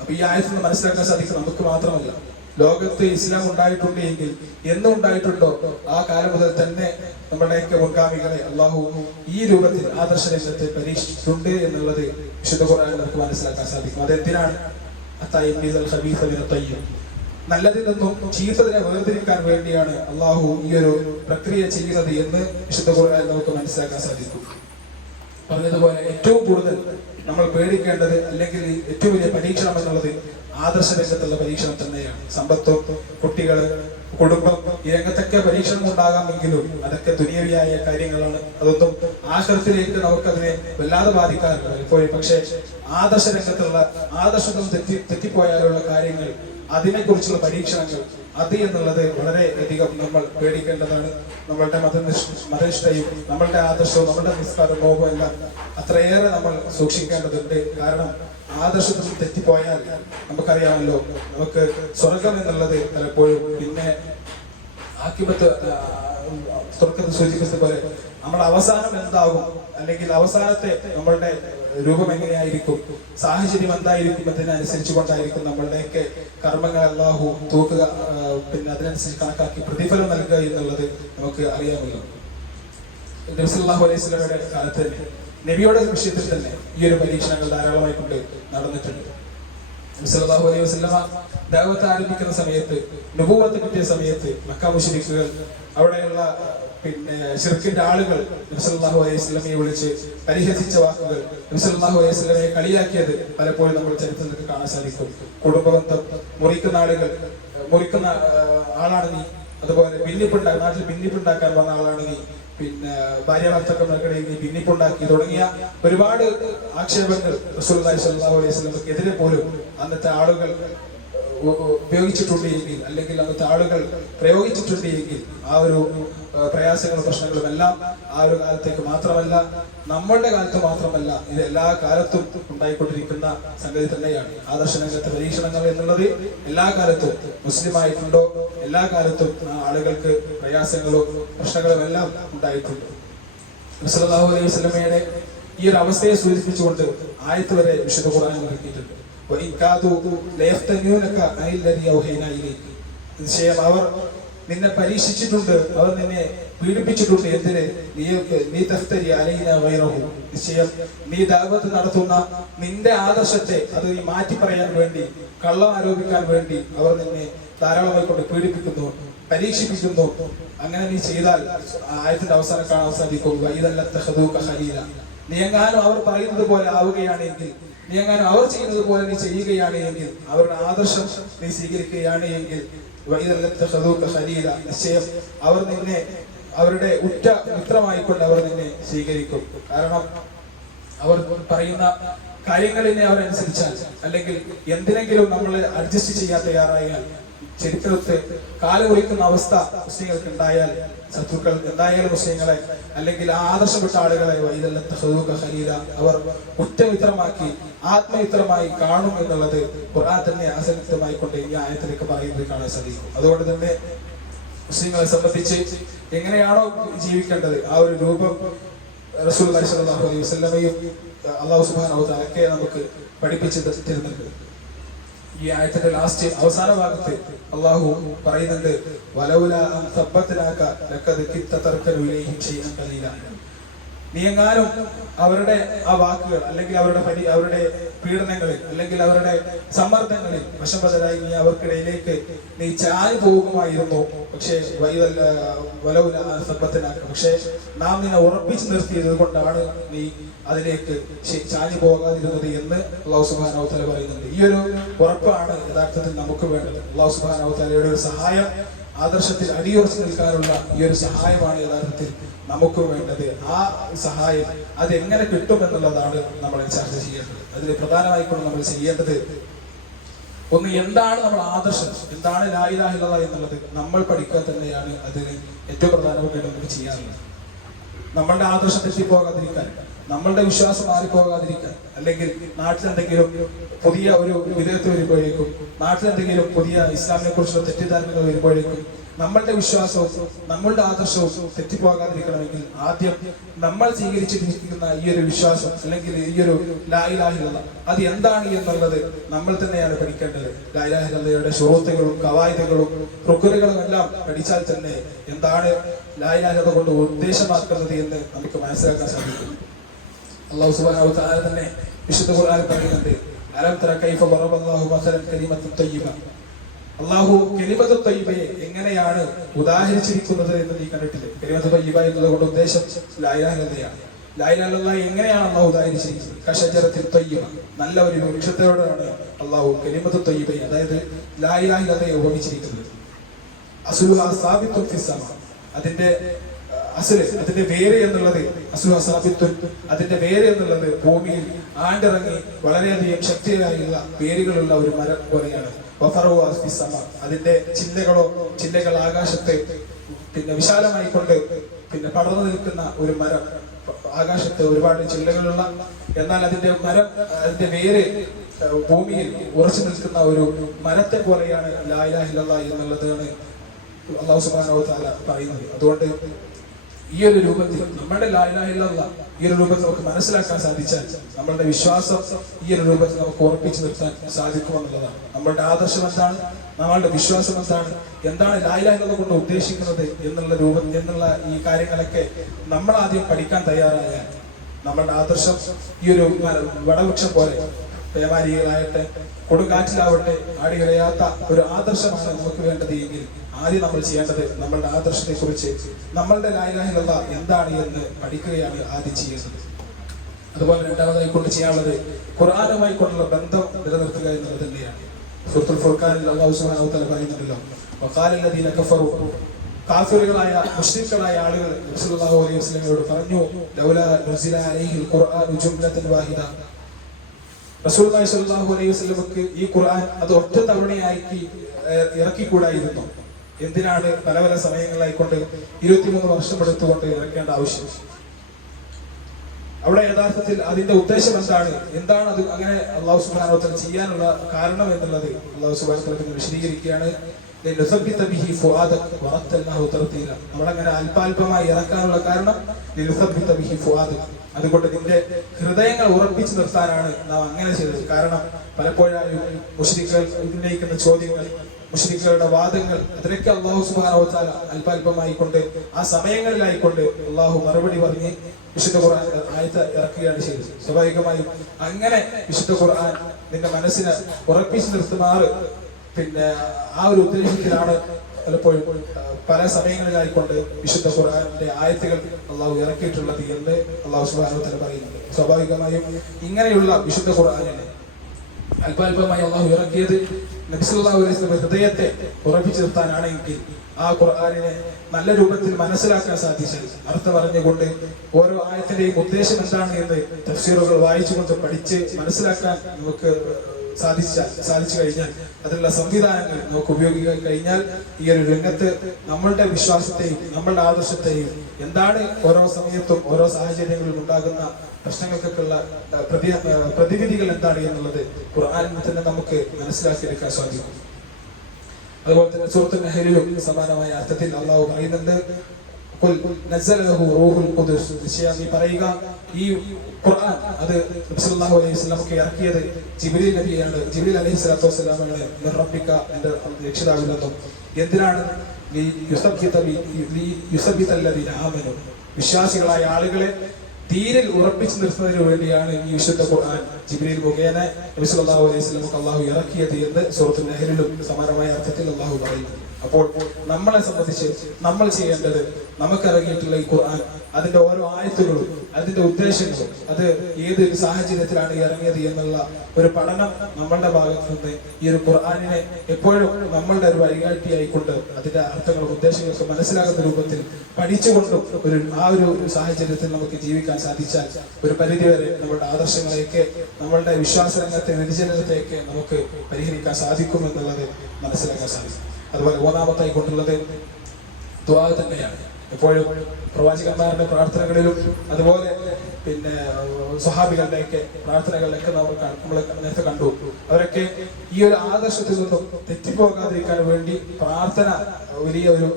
അപ്പൊ ഈ ആയത്തിൽ നിന്ന് മനസ്സിലാക്കാൻ സാധിക്കും, നമുക്ക് മാത്രമല്ല, ലോകത്ത് ഇസ്ലാം ഉണ്ടായിട്ടുണ്ട് എങ്കിൽ എന്നും ഉണ്ടായിട്ടുണ്ടോ ആ കാലം മുതൽ തന്നെ നമ്മുടെയൊക്കെ മുൻഗാമികളെ അള്ളാഹു ഈ രൂപത്തിൽ ആദർശ രംഗത്തെ പരീക്ഷിച്ചിട്ടുണ്ട് എന്നുള്ളത് വിശുദ്ധ ഖുർആനിൽ നമുക്ക് മനസ്സിലാക്കാൻ സാധിക്കും. അതെന്തിനാണ്? നല്ലതിൽ നിന്നും ചീത്തതിനെ വേർതിരിക്കാൻ വേണ്ടിയാണ് അള്ളാഹു ഈ ഒരു പ്രക്രിയ ചെയ്യുന്നത് എന്ന് വിശുദ്ധ ഖുർആനിൽ നമുക്ക് മനസ്സിലാക്കാൻ സാധിക്കും. പറഞ്ഞതുപോലെ ഏറ്റവും കൂടുതൽ നമ്മൾ പേടിക്കേണ്ടത് അല്ലെങ്കിൽ ഏറ്റവും വലിയ പരീക്ഷണം എന്നുള്ളത് ആദർശ രംഗത്തുള്ള പരീക്ഷണം തന്നെയാണ്. സമ്പത്തും കുട്ടികള് കുടുംബം ഈ രംഗത്തൊക്കെ പരീക്ഷണം ഉണ്ടാകാമെങ്കിലും അതൊക്കെ ദുനിയവിയായ കാര്യങ്ങളാണ്. അതൊന്നും ആഖിറത്തിലേക്ക് നമുക്കതിനെ വല്ലാതെ ബാധിക്കാറില്ല എപ്പോഴും. പക്ഷേ ആദർശ രംഗത്തുള്ള ആദർശം തെറ്റിപ്പോയാലുള്ള കാര്യങ്ങൾ അതിനെക്കുറിച്ചുള്ള പരീക്ഷണങ്ങൾ, അത് എന്നുള്ളത് വളരെ അധികം നമ്മൾ പേടിക്കേണ്ടതാണ്. നമ്മളുടെ മതനിഷ്ഠയും നമ്മളുടെ ആദർശവും നമ്മളുടെ നിസ്കാരം നോവും എല്ലാം അത്രയേറെ നമ്മൾ സൂക്ഷിക്കേണ്ടതുണ്ട്. കാരണം ആദർശത്തിൽ തെറ്റിപ്പോയാൽ നമുക്കറിയാമല്ലോ, നമുക്ക് സ്വർഗം എന്നുള്ളത് പലപ്പോഴും പിന്നെ ആക്കിപത്ത് തുടക്കത്തിൽ സൂചിപ്പിച്ചത് പോലെ നമ്മുടെ അവസാനം എന്താകും, അല്ലെങ്കിൽ അവസാനത്തെ നമ്മളുടെ രൂപം എങ്ങനെയായിരിക്കും, സാഹചര്യം എന്തായിരിക്കും എന്നതിനനുസരിച്ച് കൊണ്ടായിരിക്കും നമ്മളുടെയൊക്കെ കർമ്മങ്ങൾ അല്ലാഹു തൂക്കുക, പിന്നെ അതിനനുസരിച്ച് കണക്കാക്കി പ്രതിഫലം നൽകുക എന്നുള്ളത് നമുക്ക് അറിയാമല്ലോ. നബി സല്ലല്ലാഹു അലൈഹി വസല്ലമയുടെ കാലത്ത് തന്നെ നബിയുടെ വിഷയത്തിൽ തന്നെ ഈ ഒരു പരീക്ഷണങ്ങൾ ധാരാളമായി കൊണ്ട് നടന്നിട്ടുണ്ട്. നബി സല്ലല്ലാഹു അലൈഹി വസല്ലമ ദഅവത്ത് ആരംഭിക്കുന്ന സമയത്ത്, നുബുവത്ത് കിട്ടിയ സമയത്ത് മക്ക മുശ്രിക്കുകൾ, അവിടെയുള്ള പിന്നെ ശിർക്കിന്റെ ആളുകൾ നബി സല്ലല്ലാഹു അലൈഹി വസല്ലമയെ വിളിച്ച് പരിഹസിച്ച വാക്കുകൾ, നബി സല്ലല്ലാഹു അലൈഹി വസല്ലമയെ കളിയാക്കിയത് പലപ്പോഴും നമ്മൾ ചരിത്രത്തിൽ കാണാൻ സാധിക്കും. കുടുംബബന്ധം മുറിക്കുന്ന ആളാണ് നീ, അതുപോലെ നാട്ടിൽ ഭിന്നിപ്പുണ്ടാക്കാൻ വന്ന ആളാണ് നീ, പിന്നെ ഭാര്യ ഭർത്താക്കന്മാർക്കിടയിൽ നീ ഭിന്നിപ്പുണ്ടാക്കി തുടങ്ങിയ ഒരുപാട് ആക്ഷേപങ്ങൾ റസൂലുള്ളാഹി സ്വല്ലല്ലാഹു അലൈഹി വസല്ലമക്കെതിരെ പോലും അന്നത്തെ ആളുകൾ ഉപയോഗിച്ചിട്ടുണ്ട് എങ്കിൽ, അല്ലെങ്കിൽ അന്നത്തെ ആളുകൾ പ്രയോഗിച്ചിട്ടുണ്ട് എങ്കിൽ, ആ ഒരു പ്രയാസങ്ങളും പ്രശ്നങ്ങളും എല്ലാം ആ ഒരു കാലത്തേക്ക് മാത്രമല്ല, നമ്മളുടെ കാലത്ത് മാത്രമല്ല, ഇത് എല്ലാ കാലത്തും ഉണ്ടായിക്കൊണ്ടിരിക്കുന്ന സംഗതി തന്നെയാണ്. ആദർശരംഗത്തെ പരീക്ഷണങ്ങൾ എന്നുള്ളത് എല്ലാ കാലത്തും, മുസ്ലിം ആയിട്ടുണ്ടോ എല്ലാ കാലത്തും ആളുകൾക്ക് പ്രയാസങ്ങളും പ്രശ്നങ്ങളും എല്ലാം ഉണ്ടായിട്ടുണ്ട്. നബി സല്ലല്ലാഹു അലൈഹി വസല്ലമയുടെ ഈ ഒരു അവസ്ഥയെ സൂചിപ്പിച്ചുകൊണ്ട് ആയത്ത് വരെ വിശുദ്ധ ഖുർആനിൽ ഇറക്കിയിട്ടുണ്ട്. നിശ്ചയം അവർ നിന്നെ പരീക്ഷിച്ചിട്ടുണ്ട്, അവർ നിന്നെ പീഡിപ്പിച്ചിട്ടുണ്ട്. എന്തിന്? നിശ്ചയം നീ ദഅവത്ത് നടത്തുന്ന നിന്റെ ആദർശത്തെ അത് നീ മാറ്റി പറയാൻ വേണ്ടി, കള്ളം ആരോപിക്കാൻ വേണ്ടി അവർ നിന്നെ ധാരാളമായി കൊണ്ട് പീഡിപ്പിക്കുന്നു, പരീക്ഷിപ്പിക്കുന്നു. അങ്ങനെ നീ ചെയ്താൽ ആയത്തിന്റെ അവസാനം കാണാൻ സാധിക്കും, നീ എങ്ങാനും അവർ പറയുന്നത് പോലെ ആവുകയാണെങ്കിൽ, നീ എങ്ങാനും അവർ ചെയ്യുന്നത് പോലെ നീ ചെയ്യുകയാണ് എങ്കിൽ, അവരുടെ ആദർശം നീ സ്വീകരിക്കുകയാണ് എങ്കിൽ, നിശ്ചയം അവർ നിന്നെ അവരുടെ ഉറ്റ മിത്രമായിക്കൊണ്ട് അവർ നിന്നെ സ്വീകരിക്കും. കാരണം അവർ പറയുന്ന കാര്യങ്ങളിനെ അവർ അനുസരിച്ചാൽ, അല്ലെങ്കിൽ എന്തിനെങ്കിലും നമ്മൾ അഡ്ജസ്റ്റ് ചെയ്യാൻ തയ്യാറായാൽ, ചരിത്രത്തെ കാലുകുറിക്കുന്ന അവസ്ഥ മുസ്ലിങ്ങൾക്ക് ഉണ്ടായാൽ, ശത്രുക്കൾ എന്തായാലും മുസ്ലിങ്ങളെ അല്ലെങ്കിൽ ആ ആദർശപ്പെട്ട ആളുകളെ അവർ ഉറ്റമിത്രമാക്കി ആത്മമിത്രമായി കാണും എന്നുള്ളത് ഖുർആൻ തന്നെ ആസക്തമായി കൊണ്ട് ഈ ആയത്തിലേക്ക് പറയുന്നത് കാണാൻ സാധിക്കും. അതുകൊണ്ട് തന്നെ മുസ്ലിങ്ങളെ സംബന്ധിച്ച് എങ്ങനെയാണോ ജീവിക്കേണ്ടത് ആ ഒരു രൂപം റസൂലുള്ളാഹി സ്വല്ലല്ലാഹു അലൈഹി വസല്ലമയും അല്ലാഹു സുബ്ഹാനഹു വ തആല നമുക്ക് പഠിപ്പിച്ചു തരുന്നുണ്ട്. ഈ ആയത്തിന്റെ ലാസ്റ്റ് അവസാന ഭാഗത്ത് അള്ളാഹു പറയുന്നുണ്ട്, നീ എങ്ങാനും അവരുടെ ആ വാക്കുകൾ, അല്ലെങ്കിൽ അവരുടെ പീഡനങ്ങളിൽ, അല്ലെങ്കിൽ അവരുടെ സമ്മർദ്ദങ്ങളിൽ വശംവദരായി നീ അവർക്കിടയിലേക്ക് നീ ചാരി പോകുമായിരുന്നു. പക്ഷേ പക്ഷേ നാം നിന്നെ ഉറപ്പിച്ചു നിർത്തിയത് കൊണ്ടാണ് നീ അതിലേക്ക് ചാഞ്ഞു പോകാതിരുന്നത് എന്ന് അല്ലാഹു സുബ്ഹാനഹു വ തആല പറയുന്നുണ്ട്. ഈ ഒരു ഉറപ്പാണ് യഥാർത്ഥത്തിൽ നമുക്ക് വേണ്ടത്. അല്ലാഹു സുബ്ഹാനഹു വ തആലയുടെ ഒരു സഹായം, ആദർശത്തിൽ അടിയുറച്ചു നിൽക്കാനുള്ള ഈ ഒരു സഹായമാണ് യഥാർത്ഥത്തിൽ നമുക്ക് വേണ്ടത്. ആ സഹായം അതെങ്ങനെ കിട്ടും എന്നുള്ളതാണ് നമ്മൾ ചർച്ച ചെയ്യേണ്ടത്. അതിൽ പ്രധാനമായിക്കൊണ്ട് നമ്മൾ ചെയ്യേണ്ടത് ഒന്ന്, എന്താണ് നമ്മുടെ ആദർശം, എന്താണ് ലാ ഇലാഹ ഇല്ലല്ലാഹ് എന്നുള്ളത് നമ്മൾ പഠിക്കുക തന്നെയാണ് അതിന് ഏറ്റവും പ്രധാനമായിട്ട് നമുക്ക് ചെയ്യാറുള്ളത്. നമ്മളുടെ ആദർശം തെറ്റിപ്പോകാതിരിക്കാൻ, നമ്മളുടെ വിശ്വാസം മാറിപ്പോകാതിരിക്കാൻ, അല്ലെങ്കിൽ നാട്ടിലെന്തെങ്കിലും പുതിയ ഒരു വിധേയത്വം വരുമ്പോഴേക്കും, നാട്ടിലെന്തെങ്കിലും പുതിയ ഇസ്ലാമിനെ കുറിച്ചുള്ള തെറ്റിദ്ധാരണകൾ വരുമ്പോഴേക്കും നമ്മളുടെ വിശ്വാസവും നമ്മളുടെ ആദർശവും തെറ്റിപ്പോകാതിരിക്കണമെങ്കിൽ ആദ്യം നമ്മൾ സ്വീകരിച്ചിരിക്കുന്ന ഈ ഒരു വിശ്വാസം, അല്ലെങ്കിൽ ഈ ഒരു ലാ ഇലാഹ ഇല്ലല്ലാഹ് അത് എന്താണ് എന്നുള്ളത് നമ്മൾ തന്നെയാണ് പഠിക്കേണ്ടത്. ലാ ഇലാഹ ഇല്ലല്ലാഹയുടെ ശുറൂത്തുകളും ഖവായിദുകളും റുക്നുകളും എല്ലാം പഠിച്ചാൽ തന്നെ എന്താണ് ലാ ഇലാഹ ഇല്ലല്ലാഹ് കൊണ്ട് ഉദ്ദേശമാക്കുന്നത് എന്ന് നമുക്ക് മനസ്സിലാക്കാൻ സാധിക്കും. അല്ലാഹു സുബ്ഹാനഹു വ തആല തന്നെ വിശുദ്ധ ഖുർആനിൽ പറയുന്നുണ്ട്, അലം തറ കൈഫ ദറബല്ലാഹു മസലൻ കലിമത്തുൻ തയ്യിബ, അല്ലാഹു കലിമത്തുൻ തയ്യിബയെ എങ്ങനെയാണ് ഉദാഹരിച്ചിരിക്കുന്നത് എന്ന് നീ കണ്ടിട്ടില്ലേ? കലിമത്തുൻ തയ്യിബ എന്നതുകൊണ്ട് ഉദ്ദേശം ലാ ഇലാഹ ഇല്ലല്ലാഹ്. ലാ ഇലാഹ ഇല്ലല്ലാഹ് എങ്ങനെയാണ് അല്ലാഹു ഉദാഹരിച്ചിരിക്കുന്നത്? കശജറത്തിൻ തയ്യിബ, നല്ല ഒരു വൃക്ഷത്തോടാണ് അല്ലാഹു കലിമത്തുൻ തയ്യിബയെ, അതായത് ലാ ഇലാഹ ഇല്ലല്ലാഹയെ ഉപമിച്ചിരിക്കുന്നത്. അസ്ലുഹാ സാബിത്തുൻ ഫിസ് സമാ, അതിന്റെ അസ്ല്, അതിന്റെ വേര് എന്നുള്ളത് അസ്ലുഹാ സാബിത്തുൻ, അതിന്റെ വേര് എന്നുള്ളത് ഭൂമിയിൽ ആണ്ടിറങ്ങി വളരെയധികം ശക്തിയായുള്ള വേരുകളുള്ള ഒരു മരം പോലെയാണ്. അതിന്റെ ചില്ലകൾ ആകാശത്തെ പിന്നെ വിശാലമായിക്കൊണ്ട് പിന്നെ പടർന്നു നിൽക്കുന്ന ഒരു മരം, ആകാശത്ത് ഒരുപാട് ചില്ലകളുള്ള, എന്നാൽ അതിന്റെ വേര് ഭൂമിയിൽ ഉറച്ചു നിൽക്കുന്ന ഒരു മരത്തെ പോലെയാണ് ലാ ഇലാഹ ഇല്ലല്ലാഹ് എന്നുള്ളതാണ് അല്ലാഹു സുബ്ഹാനഹു വ തആല പറയുന്നത്. അതുകൊണ്ട് ഈ ഒരു രൂപത്തിൽ നമ്മുടെ ലാ ഇലാഹ ഇല്ലല്ലാഹ് ഈ ഒരു രൂപത്തിൽ നമുക്ക് മനസ്സിലാക്കാൻ സാധിച്ചാൽ നമ്മളുടെ വിശ്വാസം ഈ ഒരു രൂപത്തിൽ നമുക്ക് ഉറപ്പിച്ചു നിർത്താൻ സാധിക്കുമെന്നുള്ളതാണ്. നമ്മളുടെ ആദർശം എന്താണ്, നമ്മളുടെ വിശ്വാസം എന്താണ് ലാ ഇലാഹ ഇല്ലല്ലാഹ് കൊണ്ട് ഉദ്ദേശിക്കുന്നത് എന്നുള്ള ഈ കാര്യങ്ങളൊക്കെ നമ്മൾ ആദ്യം പഠിക്കാൻ തയ്യാറായാൽ നമ്മളുടെ ആദർശം ഈ ഒരു വടവൃക്ഷം പോലെ പേമാരികളാകട്ടെ കൊടുങ്കാറ്റിലാവട്ടെ ആടികളയാത്ത ഒരു ആദർശമാണ് നമുക്ക് വേണ്ടത് എങ്കിൽ ആദ്യം നമ്മൾ ചെയ്യേണ്ടത് നമ്മളുടെ ആദർശത്തെ കുറിച്ച് നമ്മളുടെ ലാ ഇലാഹ ഇല്ലല്ലാഹ് എന്താണ് എന്ന് പഠിക്കുകയാണ് ആദ്യം ചെയ്യുന്നത്. അതുപോലെ രണ്ടാമതായി കൊണ്ട് ചെയ്യാനുള്ളത് ഖുർആനുമായി കൊണ്ടുള്ള ബന്ധം നിലനിർത്തുക എന്നുള്ളത് തന്നെയാണ്. സൂറത്തുൽ ഫുർഖാനിൽ അല്ലാഹു സുബ്ഹാനഹു വ തആല പറയുന്നുണ്ടല്ലോ, വഖാല അല്ലദീന കഫറു, കാഫിറുകളായ മുശ്രിക്കുകളായ ആളുകൾ റസൂലുള്ളാഹി അലൈഹി വസല്ലമയോട് പറഞ്ഞു, ലൗലാ നുസില അലൈഹിൽ ഖുർആനു ജുംലതൻ വാഹിദ, റസൂലുള്ളാഹി സ്വല്ലല്ലാഹു അലൈഹി വസല്ലമക്ക് ഈ ഖുർആൻ അത് ഒറ്റ തവണയായി ഇറക്കിക്കൂടായിരുന്നു. എന്തിനാണ് പല പല സമയങ്ങളിലായിക്കൊണ്ട് 23 വർഷം എടുത്തുകൊണ്ട് ഇറക്കേണ്ട ആവശ്യം? അവിടെ യഥാർത്ഥത്തിൽ അതിന്റെ ഉദ്ദേശം എന്താണ് അത് അങ്ങനെ അല്ലാഹു സുബ്ഹാനഹു വ തആല ചെയ്യാനുള്ള കാരണം എന്നുള്ളത് അല്ലാഹു സുബ്ഹാനഹു വ തആല വിശദീകരിക്കുകയാണ്. നമ്മളങ്ങനെ അല്പാൽപമായി ഇറക്കാനുള്ള കാരണം അതുകൊണ്ട് നിന്റെ ഹൃദയങ്ങൾ ഉറപ്പിച്ചു നിർത്താനാണ് നാം അങ്ങനെ ചെയ്തത്. കാരണം പലപ്പോഴായും മുശ്രിക്കുകൾ ഉന്നയിക്കുന്ന ചോദ്യങ്ങൾ, മുശ്രിക്കുകളുടെ വാദങ്ങൾ, അതിനൊക്കെ അല്ലാഹു സുബ്ഹാനഹു വ തആല അല്പാൽപമായിക്കൊണ്ട് ആ സമയങ്ങളിലായിക്കൊണ്ട് അല്ലാഹു മറുപടി പറഞ്ഞ് വിശുദ്ധ ഖുർആൻ ആയത്ത് ഇറക്കുകയാണ് ചെയ്തത്. സ്വാഭാവികമായും അങ്ങനെ വിശുദ്ധ ഖുർആൻ നിന്റെ മനസ്സിനെ ഉറപ്പിച്ചു നിർത്തുമാറ് പിന്നെ ആ ഒരു ഉദ്ദേശത്തിലാണ് പലപ്പോഴും പല സമയങ്ങളിലായിക്കൊണ്ട് വിശുദ്ധ ഖുർആനിന്റെ ആയത്തുകൾ അള്ളാഹു ഇറക്കിയിട്ടുള്ളത് എന്ന് അല്ലാഹു സുബ്ഹാനഹു വ തആല പറയുന്നുണ്ട്. സ്വാഭാവികമായും ഇങ്ങനെയുള്ള വിശുദ്ധ ഖുർആനിനെ അല്പാൽപമായി അള്ളാഹു ഇറക്കിയത് നബി സല്ലല്ലാഹു അലൈഹി വസല്ലം ഹൃദയത്തെ ഉറപ്പിച്ചു നിർത്താനാണെങ്കിൽ ആ ഖുർആനിനെ നല്ല രൂപത്തിൽ മനസ്സിലാക്കാൻ സാധിച്ചാൽ, അർത്ഥം അറിഞ്ഞുകൊണ്ട് ഓരോ ആയത്തിന്റെയും ഉദ്ദേശം എന്താണ് എന്ന് തഫ്സീറുകൾ വായിച്ചുകൊണ്ട് പഠിച്ച് മനസ്സിലാക്കാൻ നമുക്ക് സാധിച്ചു കഴിഞ്ഞാൽ, അതിനുള്ള സംവിധാനങ്ങൾ നമുക്ക് ഉപയോഗിക്കാൻ കഴിഞ്ഞാൽ ഈ ഒരു രംഗത്ത് നമ്മളുടെ വിശ്വാസത്തെയും നമ്മളുടെ ആദർശത്തെയും എന്താണ് ഓരോ സമയത്തും ഓരോ സാഹചര്യങ്ങളിലും ഉണ്ടാകുന്ന പ്രശ്നങ്ങൾക്കൊക്കെയുള്ള പ്രതിവിധികൾ എന്താണ് എന്നുള്ളത് ഖുർആനിൽ തന്നെ നമുക്ക് മനസ്സിലാക്കിയെടുക്കാൻ സാധിക്കും. അതുപോലെ തന്നെ സൂറത്തുൽ നഹ്ലിലും സമാനമായ അർത്ഥത്തിൽ അല്ലാഹു പറയുന്നുണ്ട്, നീ പറയുക, ഈ ഖുർആൻ അത് നബി സല്ലല്ലാഹു അലൈഹി വസല്ലമക്ക് ഇറക്കിയത് ജിബ്രീൽ നബിയാണ്. ജിബ്രീൽ അലൈഹി സ്വലാത്തു വസ്സലാമാണ് മിർ റബ്ബിക, എന്റെ രക്ഷിതാവിൽ നിന്നും. എന്തിനാണ്? യുസബ്ബിതല്ലദീന ആമനു, വിശ്വാസികളായ ആളുകളെ ദീനിൽ ഉറപ്പിച്ചു നിർത്തുന്നതിന് വേണ്ടിയാണ് ഈ വിശുദ്ധ ഖുർആൻ ജിബ്രീൽ മുഖേന നബി സല്ലല്ലാഹു അലൈഹി വസല്ലമക്ക് അല്ലാഹു ഇറക്കിയത് എന്ന് സൂറത്തുൽ നഹ്ലിലും സമാനമായ അർത്ഥത്തിൽ അല്ലാഹു പറയുന്നു. അപ്പോൾ നമ്മളെ സംബന്ധിച്ച് നമ്മൾ ചെയ്യേണ്ടത്, നമുക്ക് ഇറങ്ങിയിട്ടുള്ള ഈ ഖുർആൻ അതിന്റെ ഓരോ ആയത്തുകളും അതിന്റെ ഉദ്ദേശങ്ങളും അത് ഏത് സാഹചര്യത്തിലാണ് ഇറങ്ങിയത് എന്നുള്ള ഒരു പഠനം നമ്മളുടെ ഭാഗത്ത് നിന്ന് ഈ ഒരു ഖുർആനിനെ എപ്പോഴും നമ്മളുടെ ഒരു വഴികാട്ടിയായിക്കൊണ്ട് അതിന്റെ അർത്ഥങ്ങളും ഉദ്ദേശങ്ങളൊക്കെ മനസ്സിലാകുന്ന രൂപത്തിൽ പഠിച്ചുകൊണ്ടും ആ ഒരു സാഹചര്യത്തിൽ നമുക്ക് ജീവിക്കാൻ സാധിച്ചാൽ ഒരു പരിധിവരെ നമ്മളുടെ ആദർശങ്ങളെയൊക്കെ നമ്മളുടെ വിശ്വാസ രംഗത്തെ വ്യതിചലനത്തെയൊക്കെ നമുക്ക് പരിഹരിക്കാൻ സാധിക്കും എന്നുള്ളത് മനസ്സിലാക്കാൻ സാധിക്കും. അതുപോലെ മൂന്നാമത്തായി കൊണ്ടുള്ളത് ദുആ തന്നെയാണ്. എപ്പോഴും പ്രവാചകന്മാരുടെ പ്രാർത്ഥനകളിലും അതുപോലെ പിന്നെ സ്വഹാബികളുടെയൊക്കെ പ്രാർത്ഥനകളിലൊക്കെ നമ്മൾ നേരത്തെ കണ്ടു. അവരൊക്കെ ഈ ഒരു ആദർശത്തിൽ നിന്നും തെറ്റിപ്പോകാതിരിക്കാൻ വേണ്ടി പ്രാർത്ഥന വലിയ ഒരു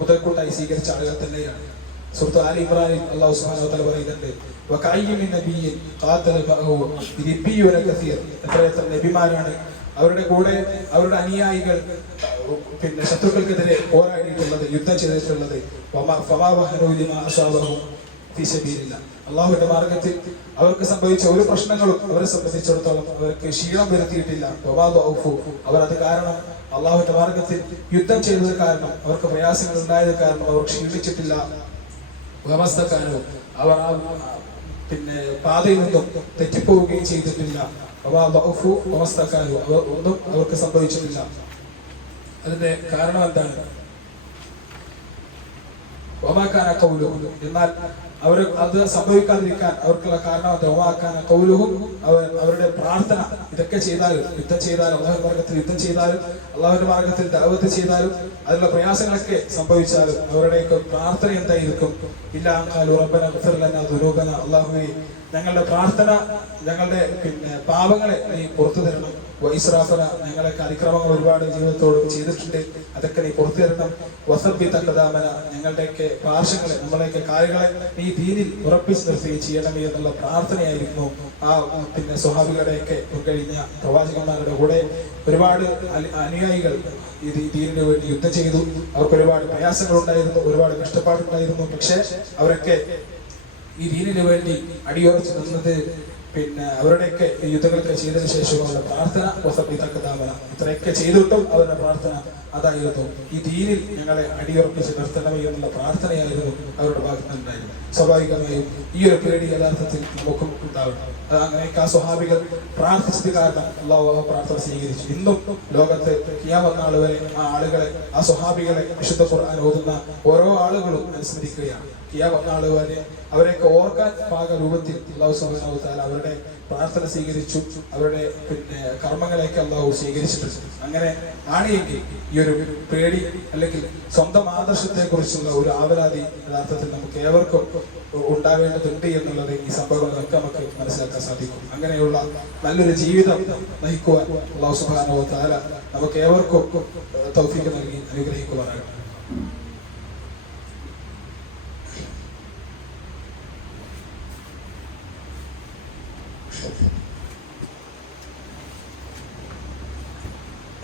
മുതൽക്കൂട്ടായി സ്വീകരിച്ച ആളുകൾ തന്നെയാണ്. സൂറത്ത് ആലി ഇമ്രാനിൽ അല്ലാഹു സുബ്ഹാനഹു വ തആല പറയുന്നുണ്ട്, വകഅയ്യിൻ മിൻ നബിയ്യിൻ ഖാതല മഅഹു റിബ്ബിയുന കസീർ, എത്ര നബിമാരാണ് അവരുടെ കൂടെ അവരുടെ അനുയായികൾ പിന്നെ ശത്രുക്കൾക്കെതിരെ പോരാടിയിട്ടുള്ളത്, യുദ്ധം ചെയ്തിട്ടുള്ളത്. അള്ളാഹുവിന്റെ മാർഗത്തിൽ അവർക്ക് സംഭവിച്ച ഒരു പ്രശ്നങ്ങളും അവരെ സംബന്ധിച്ചിടത്തോളം അവർക്ക് ക്ഷീണം വരുത്തിയിട്ടില്ല. അവർ അത് കാരണം അള്ളാഹുവിന്റെ മാർഗത്തിൽ യുദ്ധം ചെയ്തത് കാരണം അവർക്ക് പ്രയാസങ്ങൾ ഉണ്ടായത് കാരണം അവർ ക്ഷീണിച്ചിട്ടില്ല. അവർ ആ പിന്നെ പാതയിൽ നിന്നും തെറ്റിപ്പോവുകയും ചെയ്തിട്ടില്ല. ഒന്നും അവർക്ക് സംഭവിച്ചിട്ടില്ല. അതിന്റെ കാരണം എന്താണ്? വമാക്കാന ഖൗലുഹും, എന്നാൽ അവർ അത് സംഭവിക്കാതിരിക്കാൻ അവർക്കുള്ള കാരണം വമാക്കാന ഖൗലുഹും, അവരുടെ പ്രാർത്ഥന, ഇതൊക്കെ ചെയ്താലും, യുദ്ധം ചെയ്താലും, അള്ളാഹുവിന്റെ മാർഗത്തിൽ യുദ്ധം ചെയ്താലും, അള്ളാഹുവിന്റെ മാർഗത്തിൽ ദഅവത്ത് ചെയ്താലും, അതിനുള്ള പ്രയാസങ്ങളൊക്കെ സംഭവിച്ചാലും അവരുടെയൊക്കെ പ്രാർത്ഥന എന്തായിരിക്കും? ഇല്ലാ ഖാലു റബ്ബനാ ഗ്ഫിർ ലനാ ദുനൂബന, അള്ളാഹുവേ ഞങ്ങളുടെ പ്രാർത്ഥന, ഞങ്ങളുടെ പാപങ്ങളെ നീ പുറത്തു തരണം. വൈസ്രാഫന, ഞങ്ങളൊക്കെ അതിക്രമങ്ങൾ ഒരുപാട് ജീവിതത്തോട് ചെയ്തിട്ടുണ്ട്, അതൊക്കെ നീ പുറത്തു തരണം. വസബ്ബിത് അഖ്ദാമന, ഞങ്ങളുടെയൊക്കെ പാർശ്വങ്ങളെ, നമ്മളെയൊക്കെ കാലുകളെ നീ ദീനിൽ ഉറപ്പിച്ച് നിർത്തുകയും ചെയ്യണമേ എന്നുള്ള പ്രാർത്ഥനയായിരുന്നു സ്വഹാബികളുടെയൊക്കെ മുൻകഴിഞ്ഞ പ്രവാചകന്മാരുടെ കൂടെ. ഒരുപാട് അനുയായികൾ ഈ ദീനിന് വേണ്ടി യുദ്ധം ചെയ്തു. അവർക്ക് ഒരുപാട് പ്രയാസങ്ങൾ ഉണ്ടായിരുന്നു, ഒരുപാട് കഷ്ടപ്പാടുണ്ടായിരുന്നു. പക്ഷെ അവരൊക്കെ ഈ ദീനിന് വേണ്ടി അടിയുറച്ച് നിന്നത് അവരുടെയൊക്കെ യുദ്ധങ്ങളൊക്കെ ചെയ്തതിനു ശേഷമുള്ള പ്രാർത്ഥന വസബ്ബിതഖദാമന, ഇത്രയൊക്കെ ചെയ്തിട്ടും അവരുടെ പ്രാർത്ഥന അതായിരുന്നു, ഈ ദീനിൽ ഞങ്ങളെ അടിയുറപ്പിച്ച് നിർത്തണമേ എന്നുള്ള പ്രാർത്ഥനയായിരുന്നു അവരുടെ ഭാഗത്തുനിന്നുണ്ടായിരുന്നു. സ്വാഭാവികമായും ഈ ഒരു പേടി യഥാർത്ഥത്തിൽ നമുക്കും ഉണ്ടാവണം. അങ്ങനെയൊക്കെ ആ സ്വഹാബികൾ പ്രാർത്ഥിച്ചത് കാരണം അല്ലാഹു പ്രാർത്ഥന സ്വീകരിച്ചു. ഇന്നും ലോകത്ത് ഖിയാമത്ത് നാൾ വരെ ആ ആളുകളെ, ആ സ്വഹാബികളെ വിശുദ്ധ ഖുർആൻ ഓതുന്ന ഓരോ ആളുകളും അനുസ്മരിക്കുകയാണ്. ഖിയാമത്ത് നാൾ വരെ അവരെയൊക്കെ ഓർക്കാൻ പാക രൂപത്തിൽ അല്ലാഹു സുബ്ഹാനഹു വ തആല അവരുടെ പ്രാർത്ഥന സ്വീകരിച്ചു, അവരുടെ കർമ്മങ്ങളെയൊക്കെ അല്ലാഹു സ്വീകരിച്ചിട്ടുണ്ട്. അങ്ങനെ ആണെങ്കിൽ ഈ ഒരു പേടി അല്ലെങ്കിൽ സ്വന്തം ആദർശത്തെ കുറിച്ചുള്ള ഒരു ആവലാതി യഥാർത്ഥത്തിൽ നമുക്ക് ഏവർക്കും ഉണ്ടാവേണ്ടതുണ്ട് എന്നുള്ളത് ഈ സംഭവങ്ങളൊക്കെ നമുക്ക് മനസ്സിലാക്കാൻ സാധിക്കും. അങ്ങനെയുള്ള നല്ലൊരു ജീവിതം നയിക്കുവാൻ അല്ലാഹു സുബ്ഹാനഹു വ തആല നമുക്ക് ഏവർക്കും തൗഫീഖ് നൽകി അനുഗ്രഹിക്കുവാനാകട്ടെ.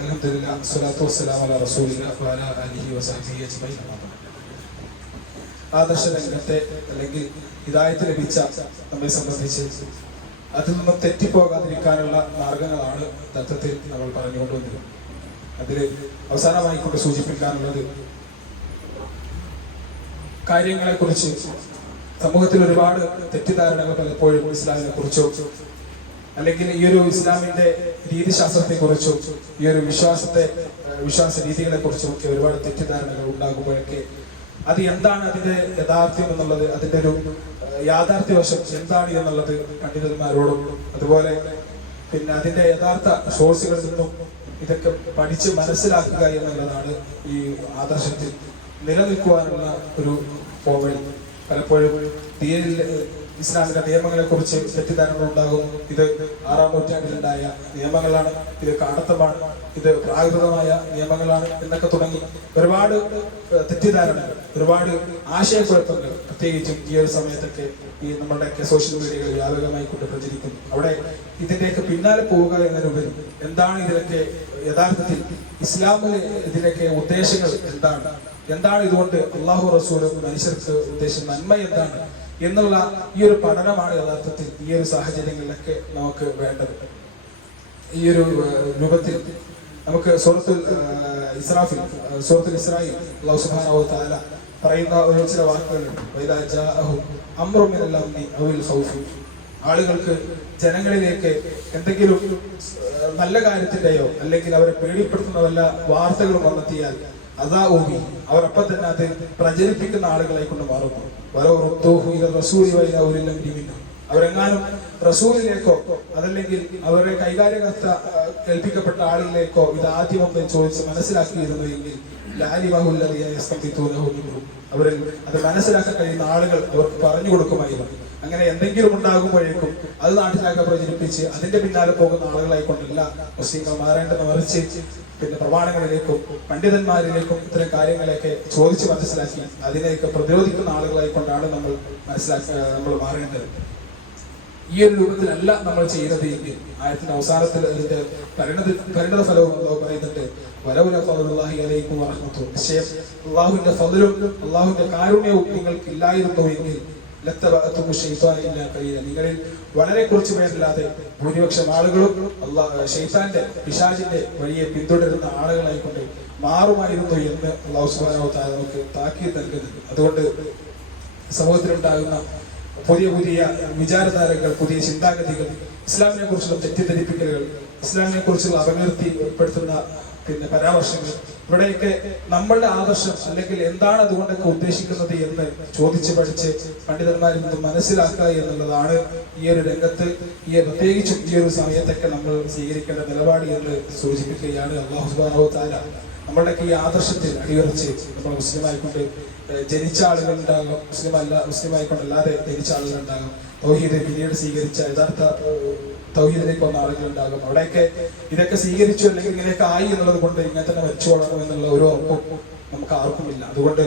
അൽഹംദുലില്ലാഹ് സ്വലാത്തു വസ്സലാമു അലാ റസൂലില്ലാഹി വഅലാ ആലിഹി വസഹ്ബിഹി അജ്മഈൻ. ആദർശ രംഗത്തെ അല്ലെങ്കിൽ ഹിദായത്ത് ലഭിച്ച നമ്മെ സംബന്ധിച്ച് അതിൽ നിന്നും തെറ്റിപ്പോകാതിരിക്കാനുള്ള മാർഗങ്ങളാണ് തത്വത്തിൽ നമ്മൾ പറഞ്ഞുകൊണ്ടുവന്നത്. അതിൽ അവസാനമായിക്കൊണ്ട് സൂചിപ്പിക്കാനുള്ളത്, കാര്യങ്ങളെ കുറിച്ച് സമൂഹത്തിൽ ഒരുപാട് തെറ്റിദ്ധാരണകൾ പലപ്പോഴും ഇസ്ലാമിനെ കുറിച്ചോ അല്ലെങ്കിൽ ഈ ഒരു ഇസ്ലാമിന്റെ രീതിശാസ്ത്രത്തെ കുറിച്ചും ഈ ഒരു വിശ്വാസ രീതികളെ കുറിച്ചും ഒക്കെ ഒരുപാട് തെറ്റിദ്ധാരണകൾ ഉണ്ടാകുമ്പോഴൊക്കെ അത് എന്താണ് അതിന്റെ യാഥാർത്ഥ്യം എന്നുള്ളത്, അതിന്റെ ഒരു യാഥാർത്ഥ്യവശം എന്താണ് എന്നുള്ളത് പണ്ഡിതന്മാരോടും അതുപോലെ അതിന്റെ യഥാർത്ഥ സോഴ്സുകളിൽ നിന്നും ഇതൊക്കെ പഠിച്ച് മനസ്സിലാക്കുക എന്നുള്ളതാണ് ഈ ആദർശത്തിൽ നിലനിൽക്കുവാനുള്ള ഒരു പോവഴി. പലപ്പോഴും ഇസ്ലാമിന്റെ നിയമങ്ങളെ കുറിച്ച് തെറ്റിദ്ധാരണകൾ ഉണ്ടാകും. ഇത് 6-ാം നൂറ്റാണ്ടിലുണ്ടായ നിയമങ്ങളാണ്, ഇത് കാടത്തമാണ്, ഇത് പ്രാകൃതമായ നിയമങ്ങളാണ് എന്നൊക്കെ തുടങ്ങി ഒരുപാട് തെറ്റിദ്ധാരണകൾ, ഒരുപാട് ആശയക്കുഴപ്പങ്ങൾ പ്രത്യേകിച്ചും ഈ ഒരു സമയത്തൊക്കെ ഈ നമ്മുടെയൊക്കെ സോഷ്യൽ മീഡിയകളിൽ വ്യാപകമായി കൊണ്ട് പ്രചരിക്കുന്നു. അവിടെ ഇതിന്റെയൊക്കെ പിന്നാലെ പോവുക എന്നതിനുപരി എന്താണ് ഇതിലൊക്കെ യഥാർത്ഥത്തിൽ ഇസ്ലാമിലെ ഇതിലൊക്കെ ഉദ്ദേശങ്ങൾ എന്താണ് ഇതുകൊണ്ട് അള്ളാഹു റസൂലും മനുഷ്യർക്ക് ഉദ്ദേശം നന്മ എന്താണ് എന്നുള്ള ഈ ഒരു പഠനമാണ് യഥാർത്ഥത്തിൽ ഈ ഒരു സാഹചര്യങ്ങളിലൊക്കെ നമുക്ക് വേണ്ടത്. ഈ ഒരു രൂപത്തിൽ നമുക്ക് സൂറത്തുൽ ഇസ്രായിൽ അല്ലാഹു സുബ്ഹാനഹു വ തആല പറയുന്ന ഒരു ചില വാക്കുകളുണ്ട്. വഇദാ ജാഅഹും അംറുൻ മിനൽ അംനി അവൽ ഖൗഫി, ആളുകൾക്ക് ജനങ്ങളിലേക്ക് എന്തെങ്കിലും നല്ല കാര്യത്തിന്റെയോ അല്ലെങ്കിൽ അവരെ പേടിപ്പെടുത്തുന്ന വല്ല വാർത്തകളും വന്നെത്തിയാൽ അവർ അപ്പം തന്നെ അത് പ്രചരിപ്പിക്കുന്ന ആളുകളെ കൊണ്ട് മാറുന്നു. അവരെങ്ങാനും റസൂലിലേക്കോ അതല്ലെങ്കിൽ അവരുടെ കൈകാര്യകർത്ത ഏൽപ്പിക്കപ്പെട്ട ആളിലേക്കോ ഇത് ആദ്യം ഒന്ന് ചോദിച്ച് മനസ്സിലാക്കിയിരുന്നു എങ്കിൽ അവരിൽ അത് മനസ്സിലാക്കാൻ കഴിയുന്ന ആളുകൾ അവർക്ക് പറഞ്ഞു കൊടുക്കുമായിരുന്നു. അങ്ങനെ എന്തെങ്കിലും ഉണ്ടാകുമ്പോഴേക്കും അത് നാട്ടിലാക്കാൻ പ്രചരിപ്പിച്ച് അതിന്റെ പിന്നാലെ പോകുന്ന ആളുകളായിക്കൊണ്ടല്ല മുസ്ലിങ്ങൾ മാറേണ്ടെന്ന്, മറിച്ച് പ്രമാണങ്ങളിലേക്കും പണ്ഡിതന്മാരിലേക്കും ഇത്തരം കാര്യങ്ങളെയൊക്കെ ചോദിച്ച് മനസ്സിലാക്കി അതിനെയൊക്കെ പ്രതിരോധിക്കുന്ന ആളുകളായിക്കൊണ്ടാണ് നമ്മൾ മാറേണ്ടത്. ഈ ഒരു രൂപത്തിലല്ല നമ്മൾ ചെയ്യുന്നത് എങ്കിൽ ആയത്തിന്റെ അവസാനത്തിൽ അതിന്റെ പരിണത ഫലവും പറയുന്നുണ്ട്. നിശ്ചയം അള്ളാഹുവിന്റെ ഫളലും അള്ളാഹുവിന്റെ കാരുണ്യവും നിങ്ങൾക്ക് ഇല്ലായിരുന്നു എങ്കിൽ നിങ്ങളിൽ വളരെ കുറച്ചു പേരല്ലാതെ ഭൂരിപക്ഷം ആളുകളും ശൈത്താന്റെ പിശാചിന്റെ വഴിയെ പിന്തുടരുന്ന ആളുകളായിക്കൊണ്ട് മാറുമായിരുന്നു എന്ന് അല്ലാഹു സുബ്ഹാനഹു വ തആല നമുക്ക് താക്കീത് നൽകുന്നുണ്ട്. അതുകൊണ്ട് സമൂഹത്തിലുണ്ടാകുന്ന പുതിയ വിചാരധാരകൾ, പുതിയ ചിന്താഗതികൾ, ഇസ്ലാമിനെ കുറിച്ചുള്ള തെറ്റിദ്ധരിപ്പിക്കലുകൾ, ഇസ്ലാമിനെ കുറിച്ചുള്ള അപകീർത്തിപ്പെടുത്തുന്ന പിന്നെ പരാമർശങ്ങൾ, ഇവിടെയൊക്കെ നമ്മളുടെ ആദർശം അല്ലെങ്കിൽ എന്താണ് അതുകൊണ്ടൊക്കെ ഉദ്ദേശിക്കുന്നത് എന്ന് ചോദിച്ച് പഠിച്ച് പണ്ഡിതന്മാരിൽ നിന്ന് മനസ്സിലാക്കുക എന്നുള്ളതാണ് ഈ ഒരു രംഗത്ത് പ്രത്യേകിച്ചും ഈ ഒരു സമയത്തൊക്കെ നമ്മൾ സ്വീകരിക്കേണ്ട നിലപാട് എന്ന് സൂചിപ്പിക്കുകയാണ്. അല്ലാഹു സുബ്ഹാനഹു വ തആല നമ്മളുടെയൊക്കെ ഈ ആദർശത്തിൽ അടിയുറച്ച് നമ്മൾ മുസ്ലിമായിക്കൊണ്ട് ജനിച്ച ആളുകളുണ്ടാകും, മുസ്ലിമായിക്കൊണ്ടല്ലാതെ ജനിച്ച ആളുകളുണ്ടാകും, തൗഹീദ് പിന്നീട് സ്വീകരിച്ച യഥാർത്ഥ തൗഹീദിലേക്ക് വന്ന ആളുകളുണ്ടാകും. അവിടെയൊക്കെ ഇതൊക്കെ സ്വീകരിച്ചു അല്ലെങ്കിൽ ഇങ്ങനെയൊക്കെ ആയി എന്നുള്ളത് കൊണ്ട് ഇങ്ങനെ തന്നെ വെച്ചോളണം എന്നുള്ള ഒരു ഉറപ്പും നമുക്ക് ആർക്കുമില്ല. അതുകൊണ്ട്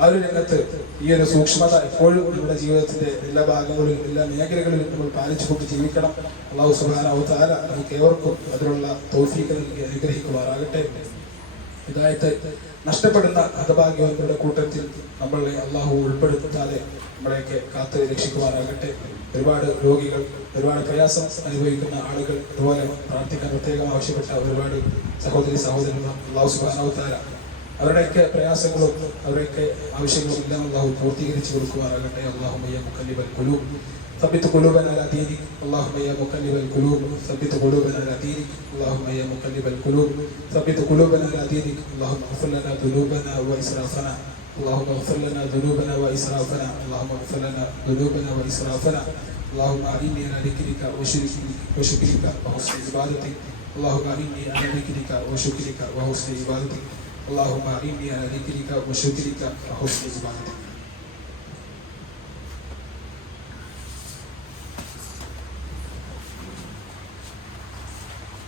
ആ ഒരു രംഗത്ത് ഈ ഒരു സൂക്ഷ്മത എപ്പോഴും നമ്മുടെ ജീവിതത്തിന്റെ എല്ലാ ഭാഗങ്ങളിലും എല്ലാ മേഖലകളിലും നമ്മൾ പാലിച്ചുകൊണ്ട് ജീവിക്കണം. അല്ലാഹു സുബ്ഹാനഹു വ തആല നമുക്ക് ഏവർക്കും അതിനുള്ള തൗഫീഖ് നൽകി അനുഗ്രഹിക്കുമാറാകട്ടെ. ഹിദായത്ത് നഷ്ടപ്പെടുന്ന ഹതഭാഗ്യവാന്മാരുടെ കൂട്ടത്തിൽ നമ്മളെ അള്ളാഹു ഉൾപ്പെടുത്താതെ നമ്മളെയൊക്കെ കാത്ത് രക്ഷിക്കുവാനാകട്ടെ. ഒരുപാട് രോഗികൾ, ഒരുപാട് പ്രയാസം അനുഭവിക്കുന്ന ആളുകൾ, അതുപോലെ പ്രാർത്ഥിക്കാൻ പ്രത്യേകം ആവശ്യപ്പെട്ട ഒരുപാട് സഹോദരന്മാർ, അല്ലാഹു സുബ്ഹാനഹു വ തആല അവരുടെയൊക്കെ പ്രയാസങ്ങളും അവരുടെയൊക്കെ ആവശ്യങ്ങളും എല്ലാം അള്ളാഹു പൂർത്തീകരിച്ചു കൊടുക്കുവാനാകട്ടെ. അല്ലാഹുമ്മ യാ മുഖല്ലിബൽ ഖുലൂബ് ثبت قلوبنا على دينك اللهم يا مقلب القلوب ثبت قلوبنا على دينك اللهم يا مقلب القلوب ثبت قلوبنا على دينك اللهم اغفر لنا ذنوبنا واسرافنا اللهم اغفر لنا ذنوبنا واسرافنا اللهم اغفر لنا ذنوبنا واسرافنا اللهم اعني على ذكرك وشكرك وحسن عبادتك اللهم اعني على ذكرك وشكرك وحسن عبادتك اللهم اعني على ذكرك وشكرك وحسن عبادتك.